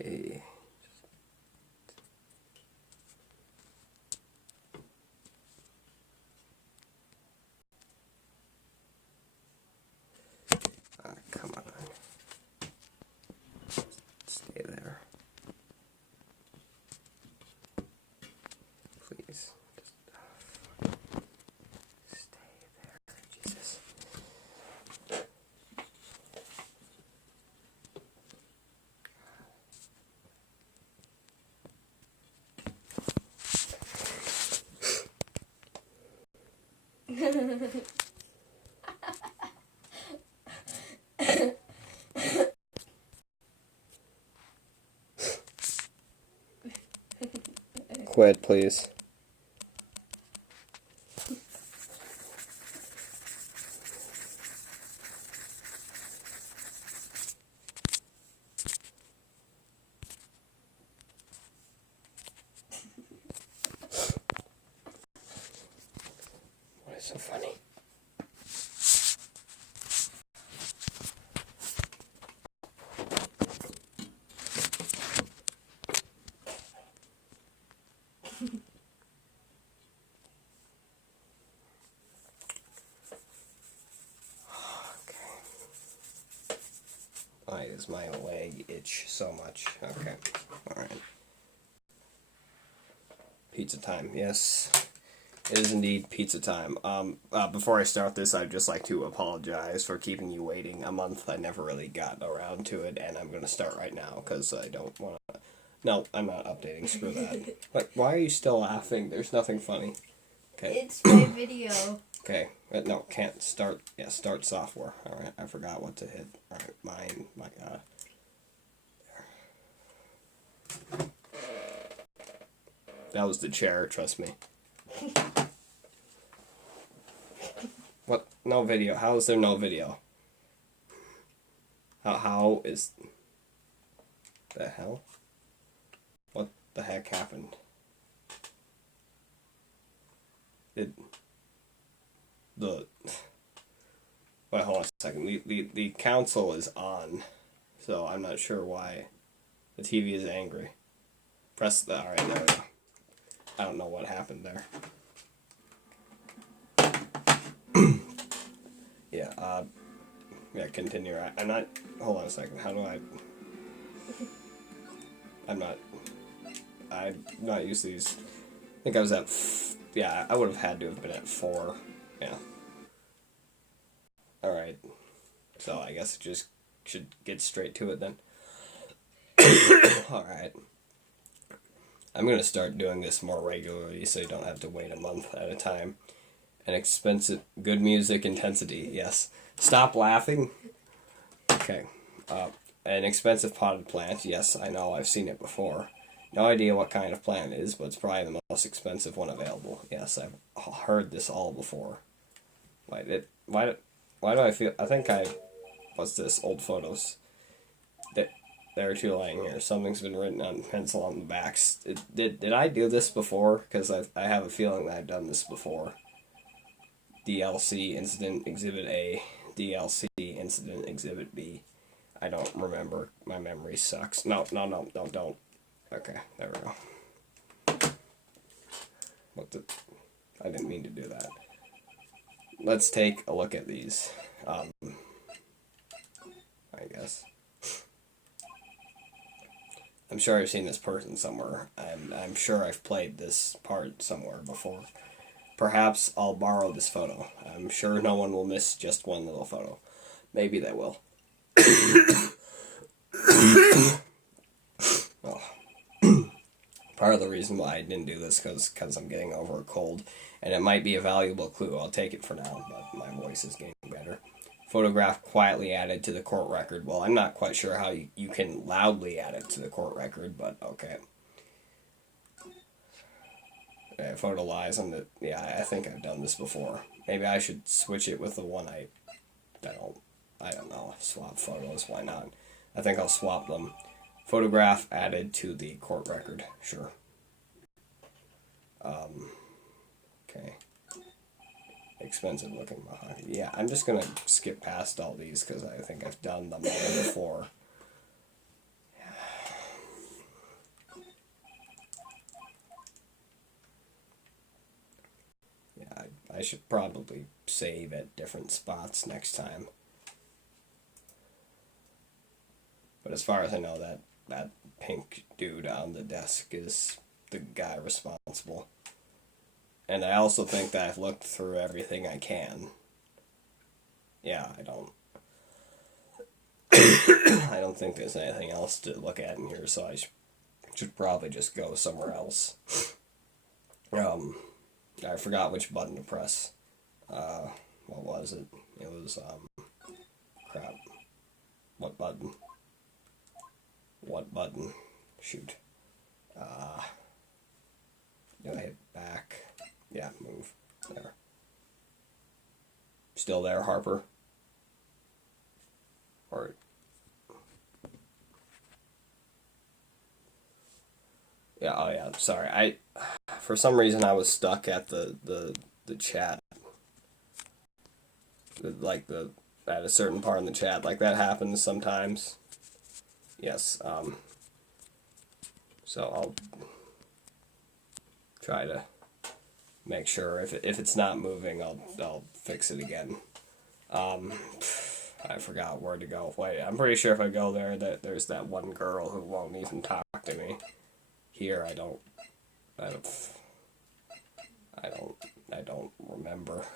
Okay. Come on. Stay there. Please. Just stay there. Jesus. Quit, please. What is so funny? Why does my leg itch so much? Okay. Alright. Pizza time. Yes. It is indeed pizza time. Before I start this, I'd just like to apologize for keeping you waiting a month. I never really got around to it, and I'm going to start right now, because I don't want to... No, I'm not updating. Screw that. Like, why are you still laughing? There's nothing funny. Okay. It's my video. Okay. No, can't start. Yeah, start software. Alright, I forgot what to hit. Alright, mine. My God. There. That was the chair, trust me. What? No video. How is there no video? How is... The hell? What the heck happened? Wait, hold on a second. The console is on, so I'm not sure why the TV is angry. Press the... Alright, there we go. I don't know what happened there. Yeah, continue. I'm not... Hold on a second. How do I... I'm not used to these. I think I was at... Yeah, I would have had to have been at 4. Yeah. Alright. So I guess just should get straight to it then. Alright. I'm going to start doing this more regularly so you don't have to wait a month at a time. An expensive... Good music intensity, yes. Stop laughing. Okay. An expensive potted plant. Yes, I know. I've seen it before. No idea what kind of plant it is, but it's probably the most expensive one available. Yes, I've heard this all before. Why do I feel... I think I... What's this? Old photos. There are 2 lying here. Something's been written on pencil on the backs. Did I do this before? Because I have a feeling that I've done this before. DLC Incident Exhibit A. DLC Incident Exhibit B. I don't remember. My memory sucks. No, don't. Okay, there we go. I didn't mean to do that. Let's take a look at these. I guess. I'm sure I've seen this person somewhere. I'm sure I've played this part somewhere before. Perhaps I'll borrow this photo. I'm sure no one will miss just one little photo. Maybe they will. Well, part of the reason why I didn't do this because I'm getting over a cold, and it might be a valuable clue. I'll take it for now, but my voice is getting better. Photograph quietly added to the court record. Well, I'm not quite sure how you can loudly add it to the court record, but okay. Photo lies on the... Yeah, I think I've done this before. Maybe I should switch it with the one I don't know. Swap photos, why not? I think I'll swap them. Photograph added to the court record. Sure. Okay. Expensive looking mahogany. Yeah, I'm just gonna skip past all these because I think I've done them all before. I should probably save at different spots next time. But as far as I know, that pink dude on the desk is the guy responsible. And I also think that I've looked through everything I can. Yeah, I don't I don't think there's anything else to look at in here, so I should probably just go somewhere else. I forgot which button to press. What was it? It was, crap. What button? What button? Shoot. Do I hit back? Yeah, move. There. Still there, Harper? Or... Yeah, oh yeah, sorry. For some reason I was stuck at the chat. Like at a certain part in the chat. Like that happens sometimes. Yes, so I'll try to make sure if it's not moving, I'll fix it again. I forgot where to go. Wait, I'm pretty sure if I go there that there's that one girl who won't even talk to me. Here I don't remember.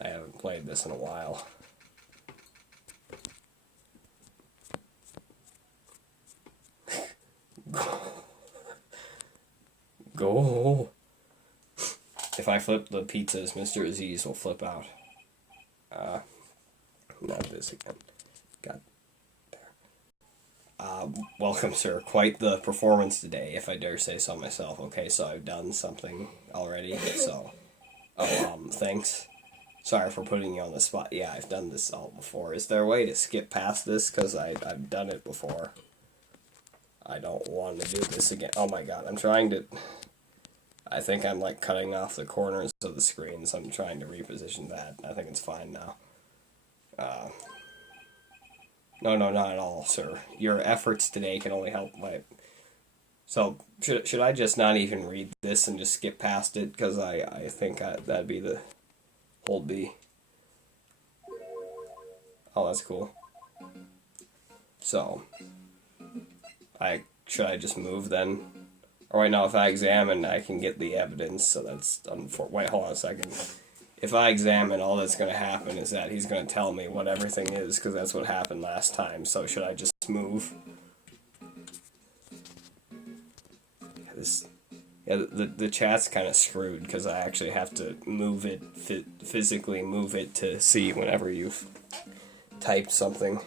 I haven't played this in a while. Go. If I flip the pizzas, Mr. Aziz will flip out. Not this again. Got there. Welcome, sir. Quite the performance today, if I dare say so myself. Okay, so I've done something already, so... thanks. Sorry for putting you on the spot. Yeah, I've done this all before. Is there a way to skip past this? Because I've done it before. I don't want to do this again. Oh my god, I'm trying to... I think I'm like cutting off the corners of the screen, so I'm trying to reposition that. I think it's fine now. No, not at all, sir. Your efforts today can only help my... So, should I just not even read this and just skip past it? Because I think that'd be the whole B. Oh, that's cool. So, should I just move then? Or wait, no, if I examine, I can get the evidence, so that's... Wait, hold on a second. If I examine, all that's going to happen is that he's going to tell me what everything is, because that's what happened last time, so should I just move? The chat's kind of screwed, because I actually have to move it, physically move it to see whenever you've typed something.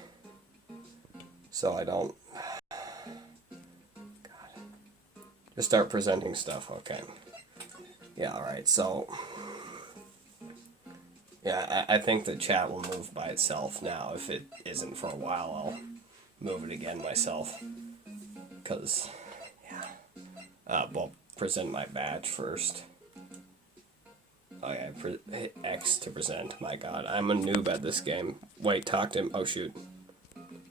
So I don't... God. Just start presenting stuff, okay. Yeah, alright, so... Yeah, I think the chat will move by itself now. If it isn't for a while, I'll move it again myself. Because, yeah. Well, present my badge first. Oh yeah, hit X to present. My god, I'm a noob at this game. Wait, talk to him. Oh shoot.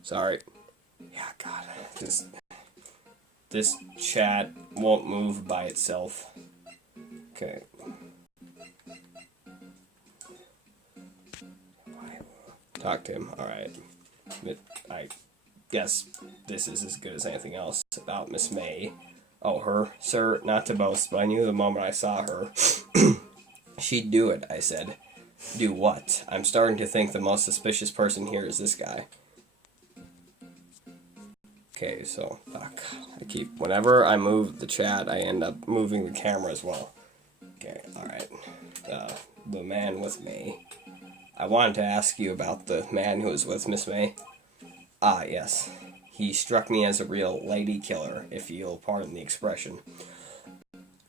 Sorry. Yeah, god. This chat won't move by itself. Okay. Talk to him. Alright. I guess this is as good as anything else about Miss May. Oh, her? Sir, not to boast, but I knew the moment I saw her. She'd do it, I said. Do what? I'm starting to think the most suspicious person here is this guy. Okay, so, fuck. Whenever I move the chat, I end up moving the camera as well. Okay, alright. The man with May. I wanted to ask you about the man who was with Miss May. Ah, yes. He struck me as a real lady killer, if you'll pardon the expression.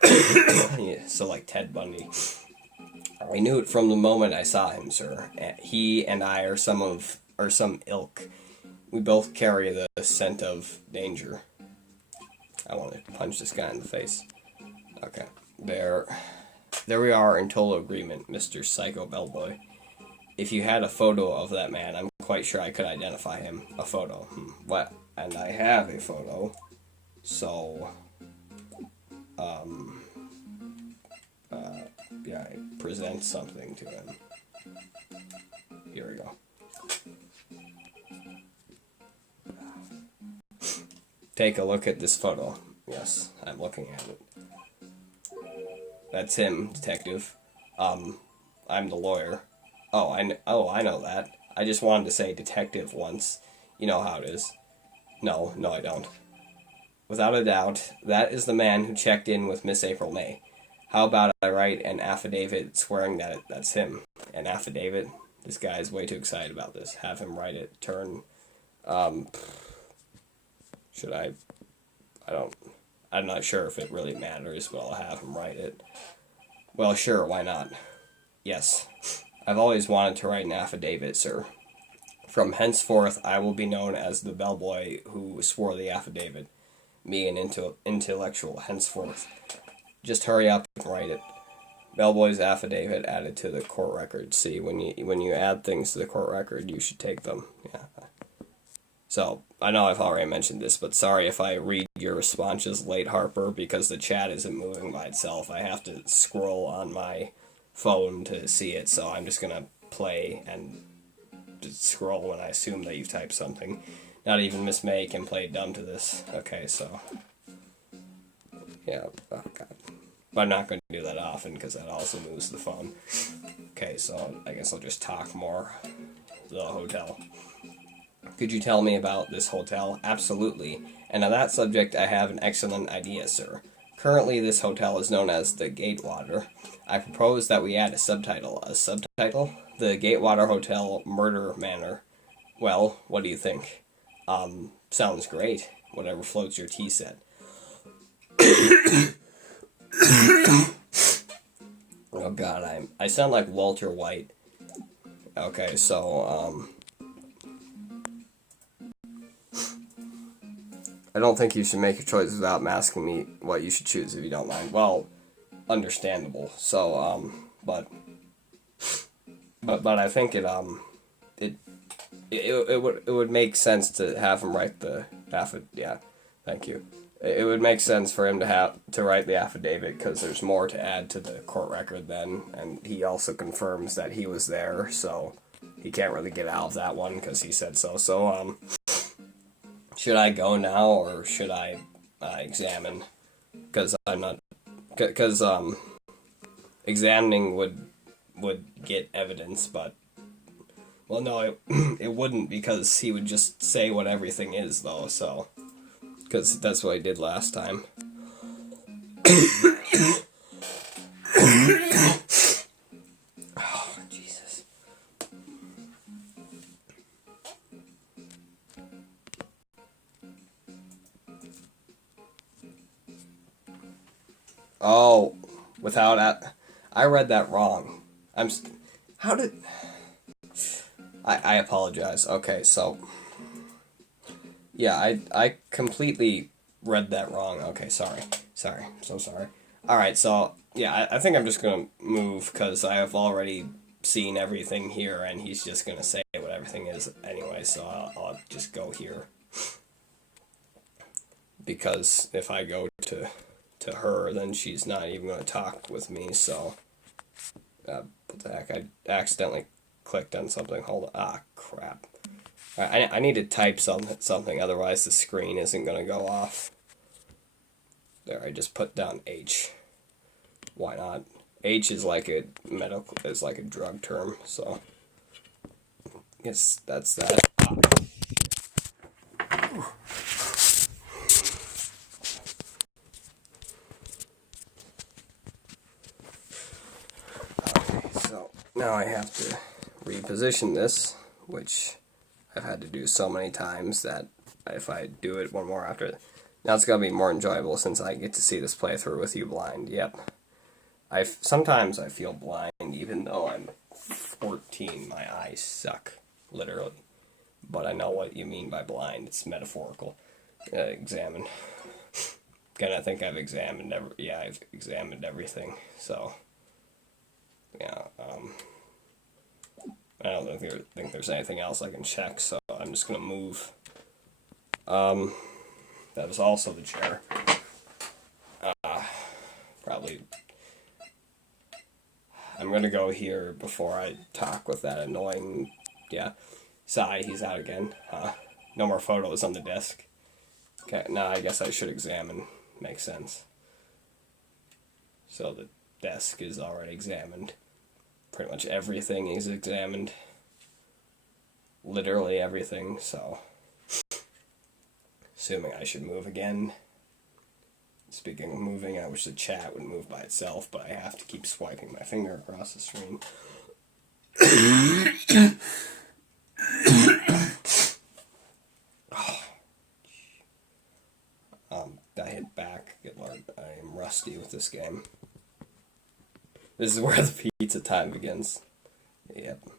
Yeah, so like Ted Bundy. I knew it from the moment I saw him, sir. He and I are some ilk. We both carry the scent of danger. I want to punch this guy in the face. Okay. There we are in total agreement, Mr. Psycho Bellboy. If you had a photo of that man, I'm quite sure I could identify him. A photo. What? And I have a photo. So, guy present something to him. Here we go. Take a look at this photo. Yes, I'm looking at it. That's him, detective. I'm the lawyer. Oh, I know that. I just wanted to say detective once. You know how it is. No, I don't. Without a doubt, that is the man who checked in with Miss April May. How about I write an affidavit swearing that that's him? An affidavit? This guy's way too excited about this. Have him write it. Should I? I'm not sure if it really matters, but I'll have him write it. Well, sure, why not? Yes. I've always wanted to write an affidavit, sir. From henceforth, I will be known as the bellboy who swore the affidavit. Me, an intellectual, henceforth. Just hurry up and write it. Bellboy's affidavit added to the court record. See, when you add things to the court record, you should take them. Yeah. So, I know I've already mentioned this, but sorry if I read your responses late, Harper, because the chat isn't moving by itself. I have to scroll on my phone to see it, so I'm just gonna play and just scroll when I assume that you've typed something. Not even Miss May can play dumb to this. Okay, so... yeah, oh god. But I'm not going to do that often, because that also moves the phone. Okay, so I guess I'll just talk more. The hotel. Could you tell me about this hotel? Absolutely. And on that subject, I have an excellent idea, sir. Currently, this hotel is known as the Gatewater. I propose that we add a subtitle. A subtitle? The Gatewater Hotel Murder Manor. Well, what do you think? Sounds great. Whatever floats your tea set. Oh god, I sound like Walter White. Okay, so, I don't think you should make your choice without asking me what you should choose, if you don't mind. Well, understandable. So, but I think it would make sense to have him write the yeah, thank you. It would make sense for him to write the affidavit, because there's more to add to the court record then, and he also confirms that he was there, so he can't really get out of that one because he said so. So, should I go now, or should I examine? Because I'm not... because, examining would get evidence, but... well, no, it wouldn't, because he would just say what everything is, though, so... because that's what I did last time. Oh, Jesus. Oh, I read that wrong. How did... I apologize. Okay, so... yeah, I completely read that wrong. Okay, sorry. I'm so sorry. Alright, so, yeah, I think I'm just gonna move, because I have already seen everything here, and he's just gonna say what everything is anyway, so I'll just go here. Because if I go to her, then she's not even gonna talk with me, so... what the heck, I accidentally clicked on something. Hold on. Ah, crap. I need to type something, otherwise the screen isn't going to go off. There, I just put down H. Why not? H is like a drug term, so... yes, that's that. Okay, so now I have to reposition this, which... I've had to do so many times that if I do it one more after, now it's gonna be more enjoyable since I get to see this playthrough with you blind. Yep. Sometimes I feel blind even though I'm 14. My eyes suck, literally. But I know what you mean by blind. It's metaphorical. Examine. Again, I think I've examined I've examined everything. So yeah. I don't think there's anything else I can check, so I'm just going to move. That is also the chair. Probably I'm gonna go here before I talk with that annoying, yeah. Sigh, he's out again. No more photos on the desk. Okay, now I guess I should examine. Makes sense. So the desk is already examined. Pretty much everything is examined. Literally everything, so. Assuming I should move again. Speaking of moving, I wish the chat would move by itself, but I have to keep swiping my finger across the screen. I hit back. Good lord, I am rusty with this game. This is where the pizza time begins. Yep.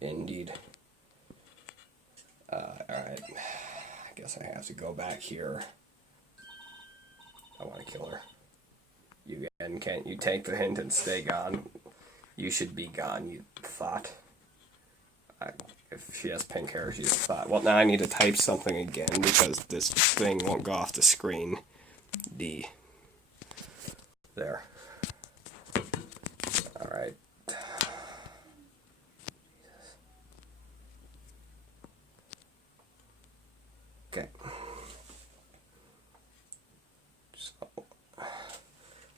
Indeed. Alright. I guess I have to go back here. I want to kill her. You again, can't you take the hint and stay gone? You should be gone, you thought. If she has pink hair, she's thought. Well, now I need to type something again because this thing won't go off the screen. D. There. Alright. Okay. So,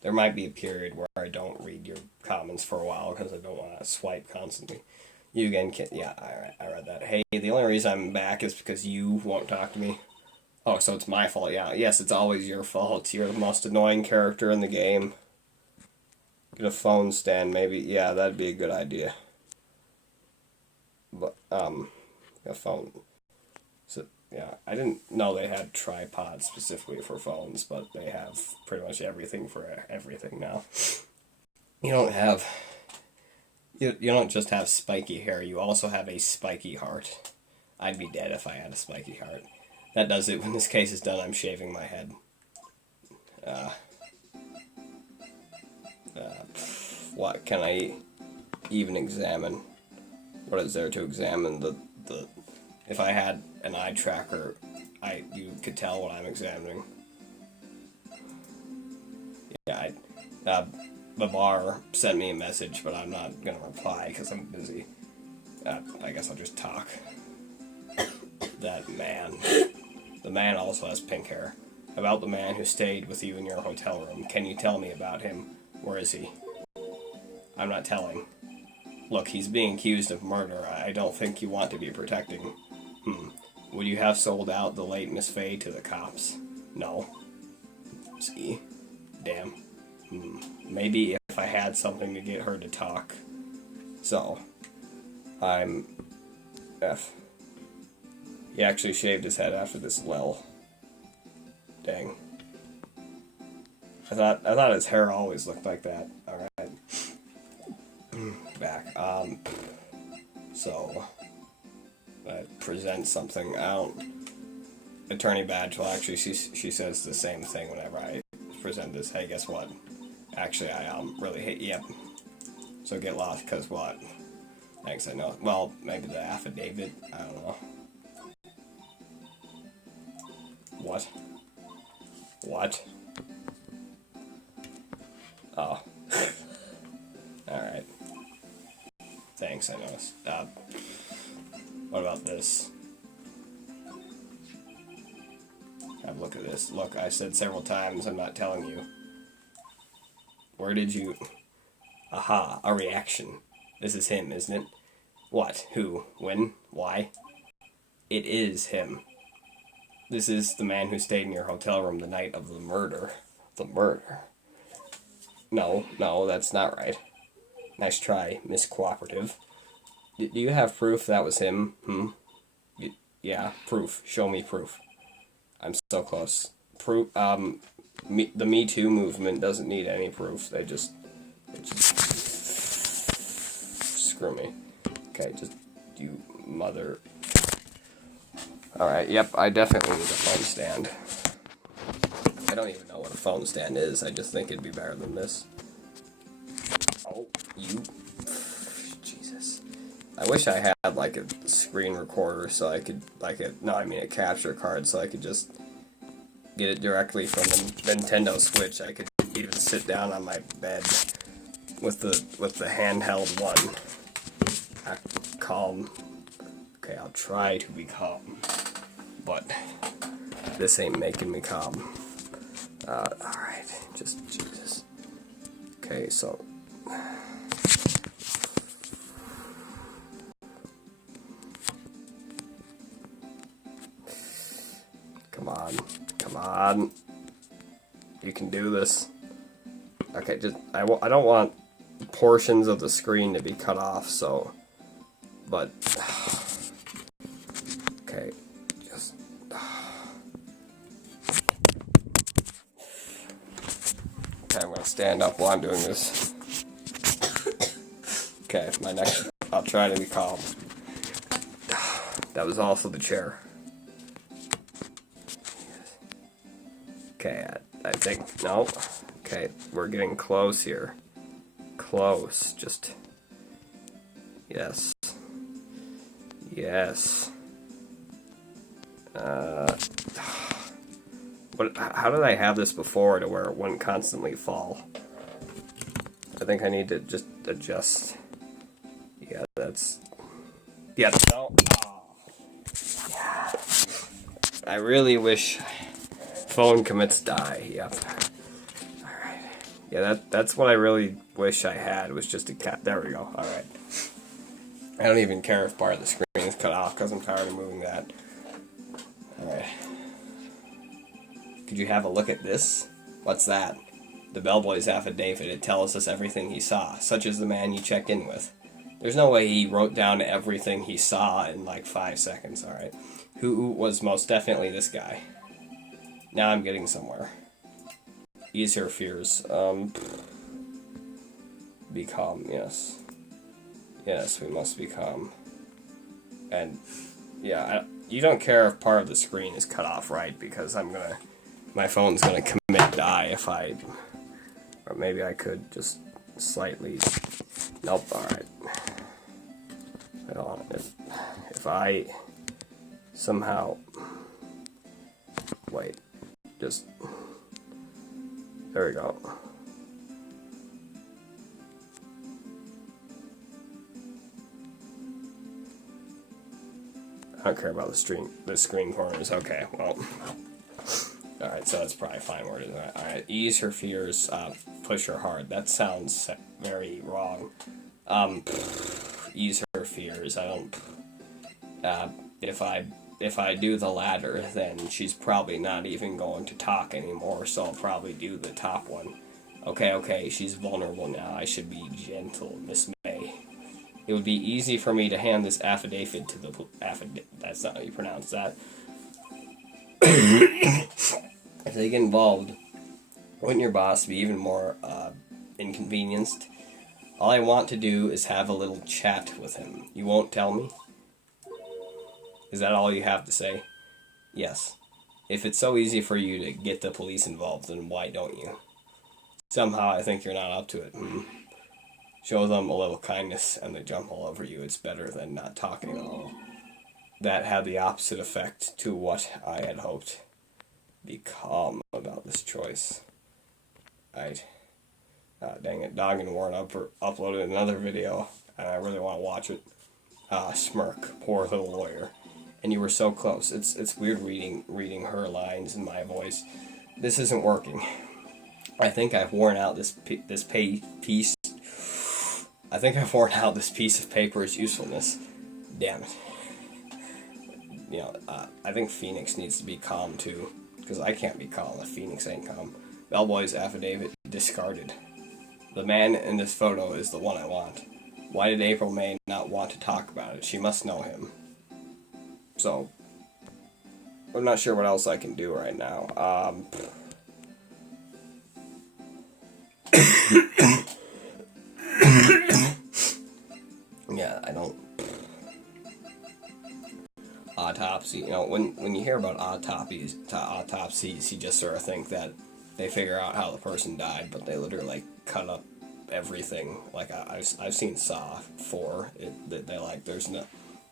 there might be a period where I don't read your comments for a while because I don't want to swipe constantly. You again can't. Yeah, I read that. Hey, the only reason I'm back is because you won't talk to me. Oh, so it's my fault. Yeah, yes, it's always your fault. You're the most annoying character in the game. Get a phone stand, maybe. Yeah, that'd be a good idea. But a phone. So yeah, I didn't know they had tripods specifically for phones, but they have pretty much everything for everything now. You don't have. You don't just have spiky hair, you also have a spiky heart. I'd be dead if I had a spiky heart. That does it. When this case is done, I'm shaving my head. What can I even examine? What is there to examine? The if I had an eye tracker, you could tell what I'm examining. Yeah, Babar sent me a message, but I'm not going to reply because I'm busy. I guess I'll just talk. That man. The man also has pink hair. About the man who stayed with you in your hotel room. Can you tell me about him? Where is he? I'm not telling. Look, he's being accused of murder. I don't think you want to be protecting. Would you have sold out the late Miss Faye to the cops? No. See? Damn. Maybe if I had something to get her to talk. So, I'm F. He actually shaved his head after this lel. Dang. I thought his hair always looked like that. Alright. Back. So, I present something. Attorney Badgel, actually, she says the same thing whenever I present this. Hey, guess what? Actually, I really hate. Yep. So get lost, cause what? Thanks, I know. Well, maybe the affidavit. I don't know. What? What? Oh. Alright. Thanks, I know. What about this? Have a look at this. Look, I said several times, I'm not telling you. Where did you... Aha, a reaction. This is him, isn't it? What? Who? When? Why? It is him. This is the man who stayed in your hotel room the night of the murder. The murder? No, that's not right. Nice try, Miss Cooperative. Do you have proof that was him? Yeah, proof. Show me proof. I'm so close. Proof, the Me Too movement doesn't need any proof. They just screw me. Okay, just you mother. Alright, yep, I definitely need a phone stand. I don't even know what a phone stand is. I just think it'd be better than this. Oh, you. Jesus. I wish I had, like, a screen recorder so I could, a capture card so I could just get it directly from the Nintendo Switch. I could even sit down on my bed with the handheld one. Calm. Okay, I'll try to be calm, but this ain't making me calm. Alright, just Jesus. Okay, so come on. You can do this. Okay, just I don't want portions of the screen to be cut off, so but okay, just okay, I'm gonna stand up while I'm doing this. Okay, I'll try to be calm. That was also the chair. Okay, I think, no. Okay, we're getting close here. Close, just, yes. Yes. How did I have this before to where it wouldn't constantly fall? I think I need to just adjust. Yeah, that's, yeah, no. Oh. Yeah. I really wish phone commits die, yep. Alright. Yeah, that's what I really wish I had, was just a cat. There we go, alright. I don't even care if part of the screen is cut off, because I'm tired of moving that. Alright. Could you have a look at this? What's that? The bellboy's affidavit. It tells us everything he saw, such as the man you checked in with. There's no way he wrote down everything he saw in like 5 seconds, alright? Who was most definitely this guy? Now I'm getting somewhere. Ease your fears. Be calm, yes. Yes, we must be calm. And, yeah, you don't care if part of the screen is cut off, right? Because my phone's gonna commit die if I, or maybe I could just slightly, nope, alright. If I somehow, wait. Just, there we go. I don't care about the screen corners. Okay, well, alright, so that's probably fine where it is. Alright, ease her fears, push her hard. That sounds very wrong. Ease her fears. I don't, if I do the latter, then she's probably not even going to talk anymore, so I'll probably do the top one. Okay, she's vulnerable now. I should be gentle, Miss May. It would be easy for me to hand this affidavit to the that's not how you pronounce that. If they get involved, wouldn't your boss be even more inconvenienced? All I want to do is have a little chat with him. You won't tell me? Is that all you have to say? Yes. If it's so easy for you to get the police involved, then why don't you? Somehow I think you're not up to it. Show them a little kindness and they jump all over you. It's better than not talking at all. That had the opposite effect to what I had hoped. Be calm about this choice. Dang it, Dog and Warren uploaded another video, and I really want to watch it. Smirk, poor little lawyer. And you were so close. It's weird reading her lines in my voice. This isn't working. I think I've worn out this piece. I think I've worn out this piece of paper's usefulness. Damn it. You know, I think Phoenix needs to be calm too, because I can't be calm if Phoenix ain't calm. Bellboy's affidavit discarded. The man in this photo is the one I want. Why did April May not want to talk about it? She must know him. So, I'm not sure what else I can do right now. Yeah, I don't... Autopsy, you know, when you hear about autopsies, you just sort of think that they figure out how the person died, but they literally, like, cut up everything. Like, I've seen Saw 4, they like, there's no...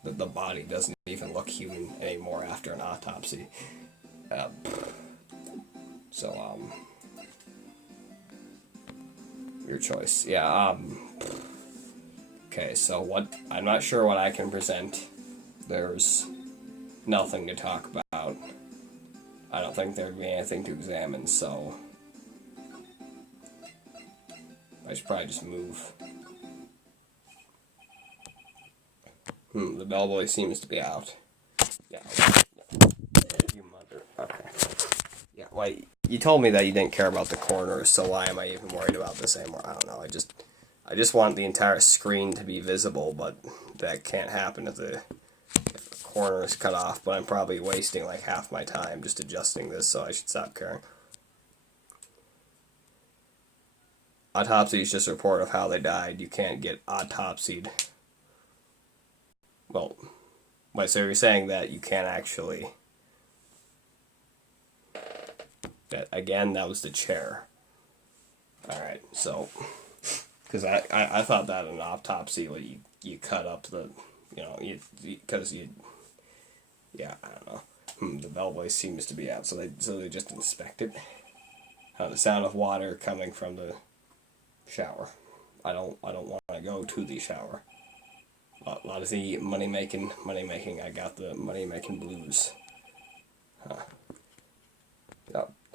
The body doesn't even look human anymore after an autopsy. Your choice. Yeah, okay, so what... I'm not sure what I can present. There's nothing to talk about. I don't think there'd be anything to examine, so... I should probably just move. The bellboy seems to be out. Yeah. You mother... Okay. Yeah, well, you told me that you didn't care about the corners, so why am I even worried about this anymore? I don't know, I just want the entire screen to be visible, but that can't happen if the corner is cut off, but I'm probably wasting like half my time just adjusting this, so I should stop caring. Autopsy is just a report of how they died. You can't get autopsied. Well, wait, so you're saying that you can't actually... That, again, that was the chair. Alright, so... Because I thought that an autopsy, well, you cut up the... because you... Yeah, I don't know. The bellboy seems to be out, so they just inspect it. The sound of water coming from the shower. I don't want to go to the shower. A lot of the money making. I got the money making blues.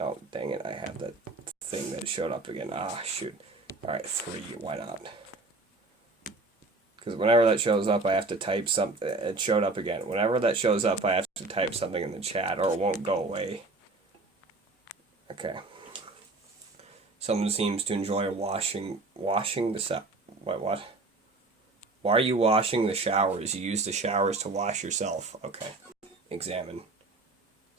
Oh, dang it! I have that thing that showed up again. Ah, shoot. All right, 3. Why not? Because whenever that shows up, I have to type something. It showed up again. Whenever that shows up, I have to type something in the chat, or it won't go away. Okay. Someone seems to enjoy washing the what? Why are you washing the showers? You use the showers to wash yourself. Okay. Examine.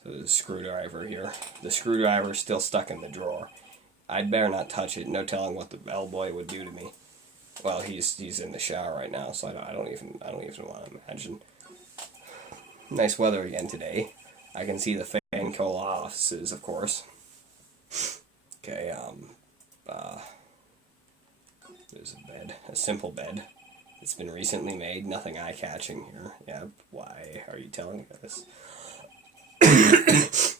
So there's a screwdriver here. The screwdriver's still stuck in the drawer. I'd better not touch it. No telling what the bellboy would do to me. Well, he's in the shower right now, so I don't even want to imagine. Nice weather again today. I can see the fan coal offices, of course. Okay, there's a bed, a simple bed. It's been recently made, nothing eye-catching here. Yeah, why are you telling us?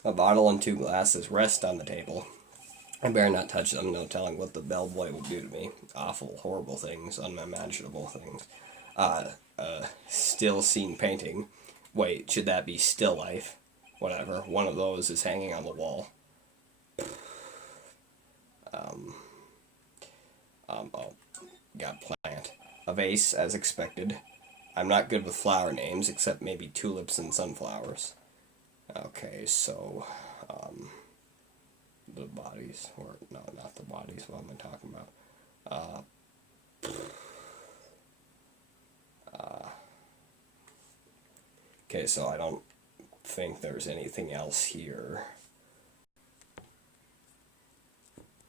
A bottle and 2 glasses rest on the table. I better not touch them, no telling what the bellboy would do to me. Awful, horrible things, unimaginable things. Still scene painting. Wait, should that be still life? Whatever, one of those is hanging on the wall. Oh, got plant. A vase, as expected. I'm not good with flower names, except maybe tulips and sunflowers. Okay, so, the bodies, or, no, not the bodies, what am I talking about? Okay, so I don't think there's anything else here.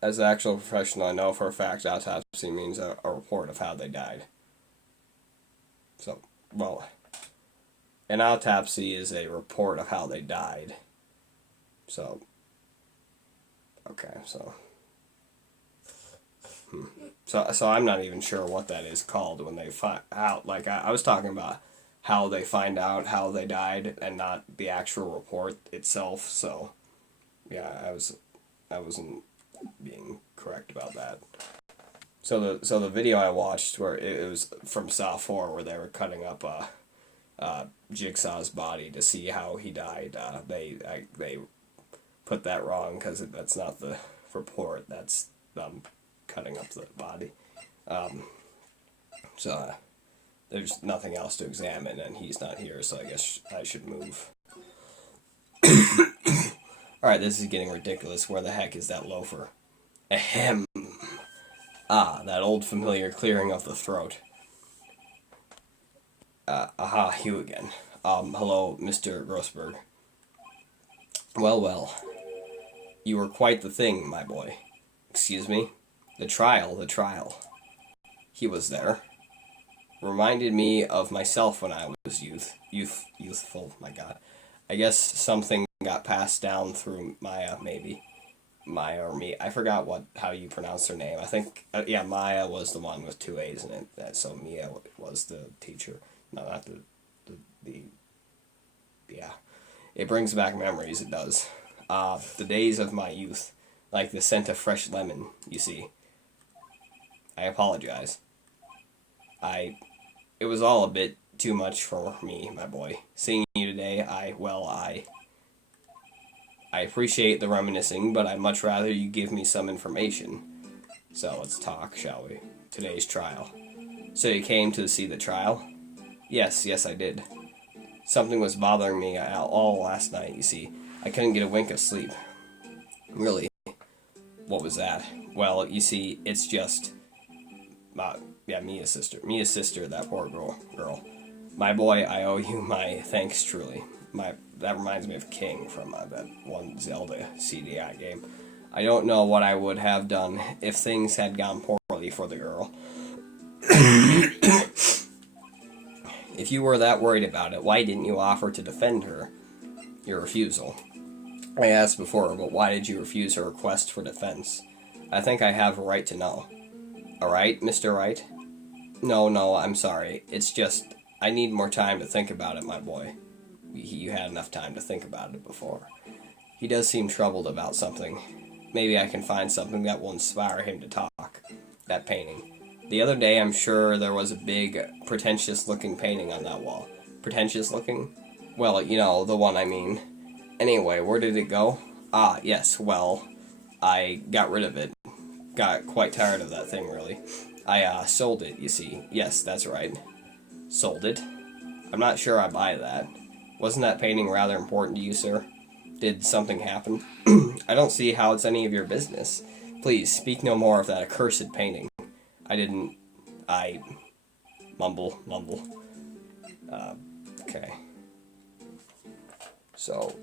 As an actual professional, I know for a fact autopsy means a report of how they died. So, well, an autopsy is a report of how they died. So, okay, so... So I'm not even sure what that is called when they find out. Like, I was talking about how they find out how they died and not the actual report itself. So, yeah, I wasn't being correct about that. So the video I watched, where it was from Saw 4, where they were cutting up Jigsaw's body to see how he died. They put that wrong because that's not the report. That's cutting up the body. So there's nothing else to examine, and he's not here, so I guess I should move. Alright, this is getting ridiculous. Where the heck is that loafer? Ahem. Ah, that old familiar clearing of the throat. Aha, you again. Hello, Mr. Grossberg. Well. You were quite the thing, my boy. Excuse me? The trial. He was there. Reminded me of myself when I was youthful, my god. I guess something got passed down through Maya, maybe. Maya or me. I forgot how you pronounce her name. I think, yeah, Maya was the one with 2 A's in it. So Mia was the teacher. No, not yeah. It brings back memories, it does. The days of my youth. Like the scent of fresh lemon, you see. I apologize. It was all a bit too much for me, my boy. Seeing you today, I appreciate the reminiscing, but I'd much rather you give me some information. So let's talk, shall we? Today's trial. So you came to see the trial? Yes, I did. Something was bothering me all last night, you see. I couldn't get a wink of sleep. Really? What was that? Well, you see, it's just... Mia's sister. Mia's sister, that poor girl. My boy, I owe you my thanks truly. That reminds me of King from that one Zelda CDI game. I don't know what I would have done if things had gone poorly for the girl. If you were that worried about it, why didn't you offer to defend her? Your refusal. I asked before, but why did you refuse her request for defense? I think I have a right to know. A right, Mr. Wright? No, I'm sorry. It's just, I need more time to think about it, my boy. You had enough time to think about it before. He does seem troubled about something. Maybe I can find something that will inspire him to talk. That painting. The other day, I'm sure there was a big, pretentious-looking painting on that wall. Pretentious-looking? Well, you know, the one I mean. Anyway, where did it go? Ah, yes, well, I got rid of it. Got quite tired of that thing, really. I sold it, you see. Yes, that's right. Sold it? I'm not sure I buy that. Wasn't that painting rather important to you, sir? Did something happen? I don't see how it's any of your business. Please, speak no more of that accursed painting. I mumble. Okay. So,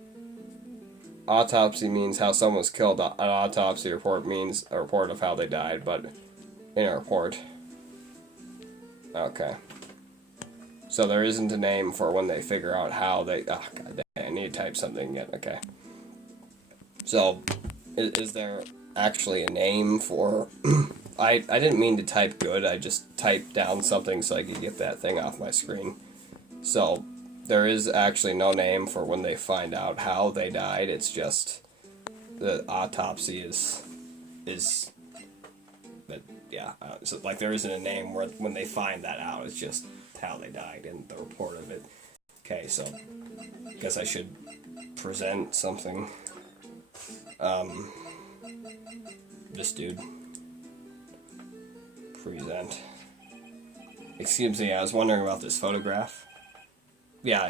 autopsy means how someone was killed. An autopsy report means a report of how they died, but in a report. Okay. So there isn't a name for when they figure out how they... Oh, god damn, I need to type something again. Okay. So, is there actually a name for... I didn't mean to type good, I just typed down something so I could get that thing off my screen. So, there is actually no name for when they find out how they died, it's just... The autopsy is but yeah, so like there isn't a name where when they find that out, it's just how they died and the report of it. Okay, so I guess I should present something. This dude. Present. Excuse me, I was wondering about this photograph. Yeah,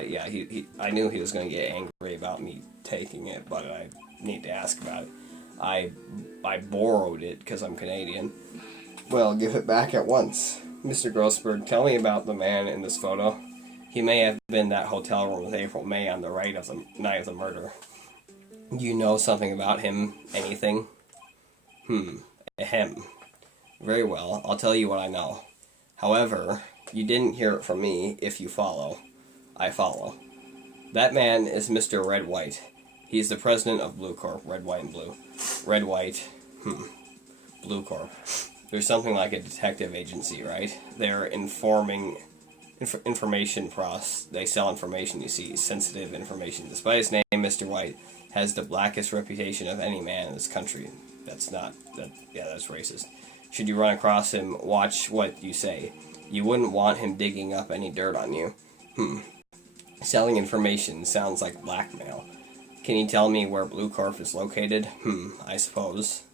I knew he was going to get angry about me taking it, but I need to ask about it. I borrowed it because I'm Canadian. Well, give it back at once. Mr. Grossberg, tell me about the man in this photo. He may have been in that hotel room with April May on the right of the night of the murder. Do you know something about him? Anything? Ahem. Very well, I'll tell you what I know. However, you didn't hear it from me. If you follow, I follow. That man is Mr. Red White. He's the president of Blue Corp. Red, White, and Blue. Red, White, Blue Corp. There's something like a detective agency, right? They're informing... information pros. They sell information, you see. Sensitive information. Despite his name, Mr. White has the blackest reputation of any man in this country. That's racist. Should you run across him, watch what you say. You wouldn't want him digging up any dirt on you. Selling information sounds like blackmail. Can you tell me where Blue Corp is located? I suppose.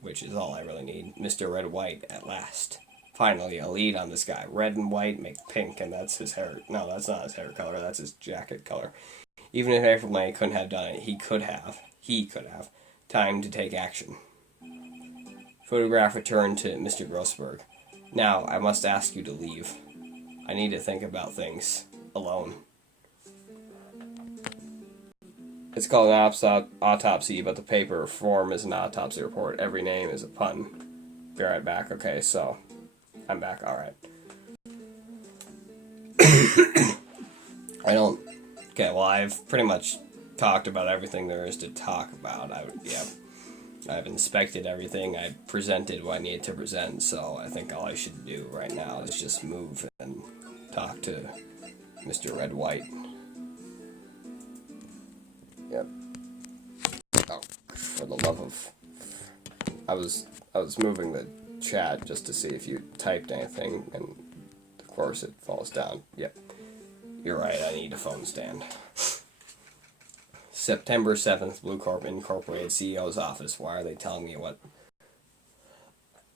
Which is all I really need. Mr. Red White, at last. Finally, a lead on this guy. Red and white make pink, and that's his hair. No, that's not his hair color, that's his jacket color. Even if April May couldn't have done it, he could have. Time to take action. Photograph returned to Mr. Grossberg. Now, I must ask you to leave. I need to think about things. Alone. It's called an autopsy, but the paper form is an autopsy report. Every name is a pun. Be right back. Okay, so... I'm back. Alright. Okay, well, I've pretty much talked about everything there is to talk about. I've inspected everything. I presented what I needed to present, so I think all I should do right now is just move and talk to Mr. Red White. Yep. Oh, for the love of... I was moving the chat just to see if you typed anything, and of course it falls down. Yep. You're right, I need a phone stand. September 7th, Blue Corp Incorporated CEO's office. Why are they telling me what...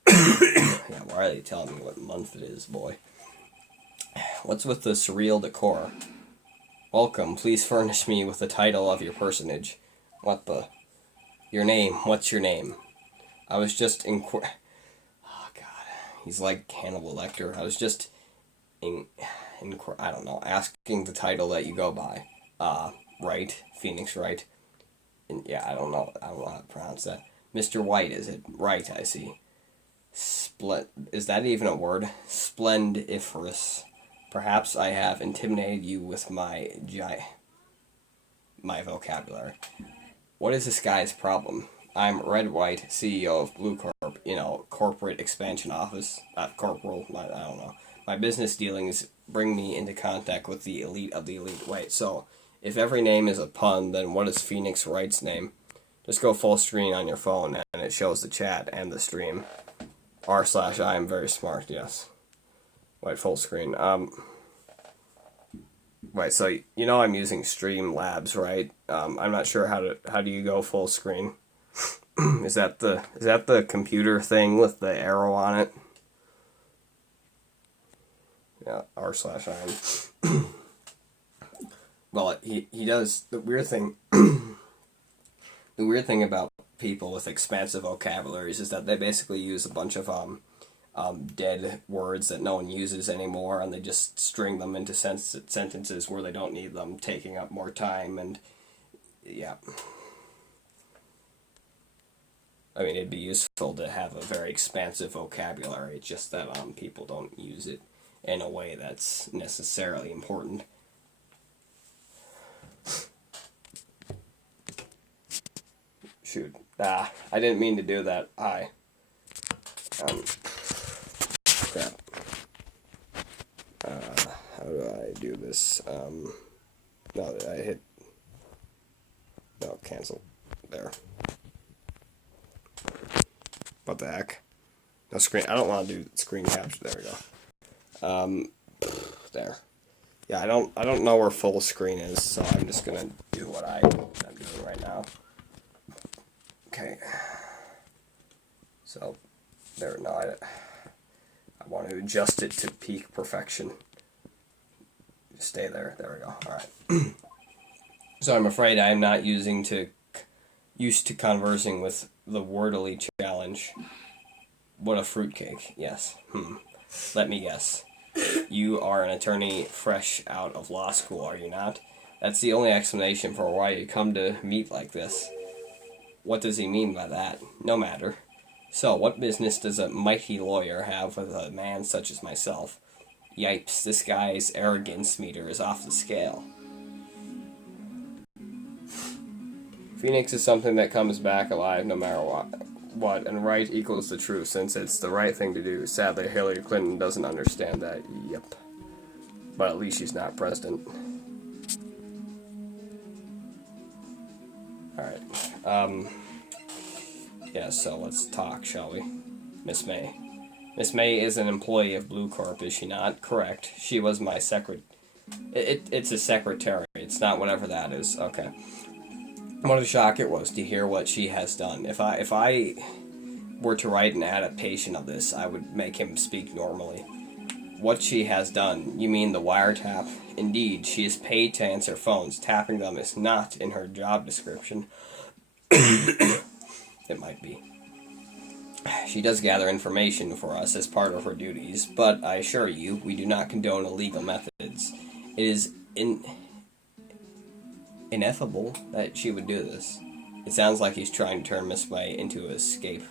yeah, why are they telling me what month it is, boy? What's with the surreal decor? Welcome, please furnish me with the title of your personage. What the... Your name, what's your name? I was just oh god, he's like Hannibal Lecter. I was just I don't know, asking the title that you go by. Wright, Phoenix Wright. And yeah, I don't know how to pronounce that. Mr. White, is it? Right, I see. Is that even a word? Splendiferous. Perhaps I have intimidated you with my vocabulary. What is this guy's problem? I'm Red White, CEO of Blue Corp, corporate expansion office. Corporal, I don't know. My business dealings bring me into contact with the elite of the elite. Wait, so if every name is a pun, then what is Phoenix Wright's name? Just go full screen on your phone and it shows the chat and the stream. r/I am very smart, yes. Wait, full screen. Right, so I'm using Streamlabs, right? I'm not sure how do you go full screen. Is that the computer thing with the arrow on it? Yeah, r/I. Well, he does the weird thing. The weird thing about people with expansive vocabularies is that they basically use a bunch of dead words that no one uses anymore, and they just string them into sentences where they don't need them, taking up more time, and yeah. I mean, it'd be useful to have a very expansive vocabulary, it's just that people don't use it in a way that's necessarily important. Shoot. I didn't mean to do that. Crap. How do I do this? No, I hit... No, cancel. There. What the heck? No screen... I don't want to do screen capture. There we go. There. Yeah, I don't know where full screen is, so I'm just gonna do what I'm doing right now. Okay. So, there, no, I want to adjust it to peak perfection. Stay there. There we go. Alright. So I'm afraid I'm not used to conversing with the Wordly challenge. What a fruitcake. Yes. Let me guess. You are an attorney fresh out of law school, are you not? That's the only explanation for why you come to meet like this. What does he mean by that? No matter. So, what business does a mighty lawyer have with a man such as myself? Yipes, this guy's arrogance meter is off the scale. Phoenix is something that comes back alive no matter what, and right equals the truth, since it's the right thing to do. Sadly, Hillary Clinton doesn't understand that. Yep. But at least she's not president. Alright. Yeah, so let's talk, shall we? Miss May. Miss May is an employee of Blue Corp, is she not? Correct. She was my It's a secretary. It's not whatever that is. Okay. What a shock it was to hear what she has done. If I were to write an adaptation of this, I would make him speak normally. What she has done? You mean the wiretap? Indeed, she is paid to answer phones. Tapping them is not in her job description. It might be. She does gather information for us as part of her duties, but I assure you, we do not condone illegal methods. It is ineffable that she would do this. It sounds like he's trying to turn Miss May into a scapegoat.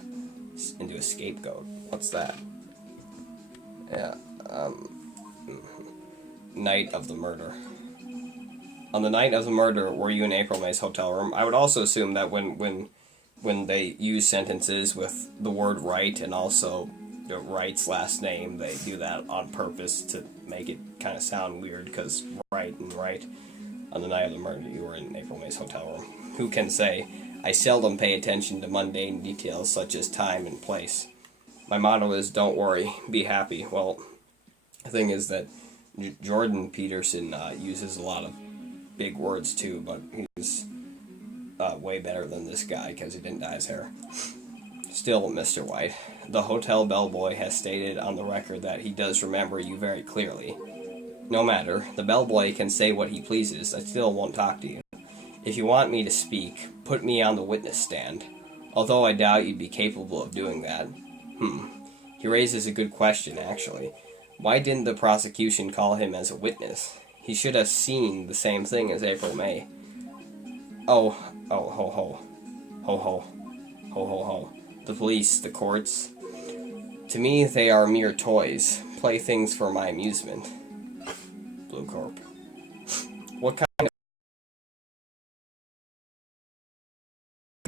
What's that? Yeah, night of the murder. On the night of the murder, were you in April May's hotel room? I would also assume that when they use sentences with the word right and also the Wright's last name, they do that on purpose to make it kind of sound weird, because right and right. On the night of the murder, you were in April May's hotel room. Who can say? I seldom pay attention to mundane details such as time and place. My motto is, don't worry, be happy. Well, the thing is that Jordan Peterson uses a lot of big words too, but he's way better than this guy because he didn't dye his hair. Still, Mr. White, the hotel bellboy has stated on the record that he does remember you very clearly. No matter, the bellboy can say what he pleases, I still won't talk to you. If you want me to speak, put me on the witness stand, although I doubt you'd be capable of doing that. He raises a good question, actually. Why didn't the prosecution call him as a witness? He should have seen the same thing as April May. Ho ho. Ho ho. Ho ho ho. The police, the courts. To me, they are mere toys, playthings for my amusement. Blue Corp. What kind of...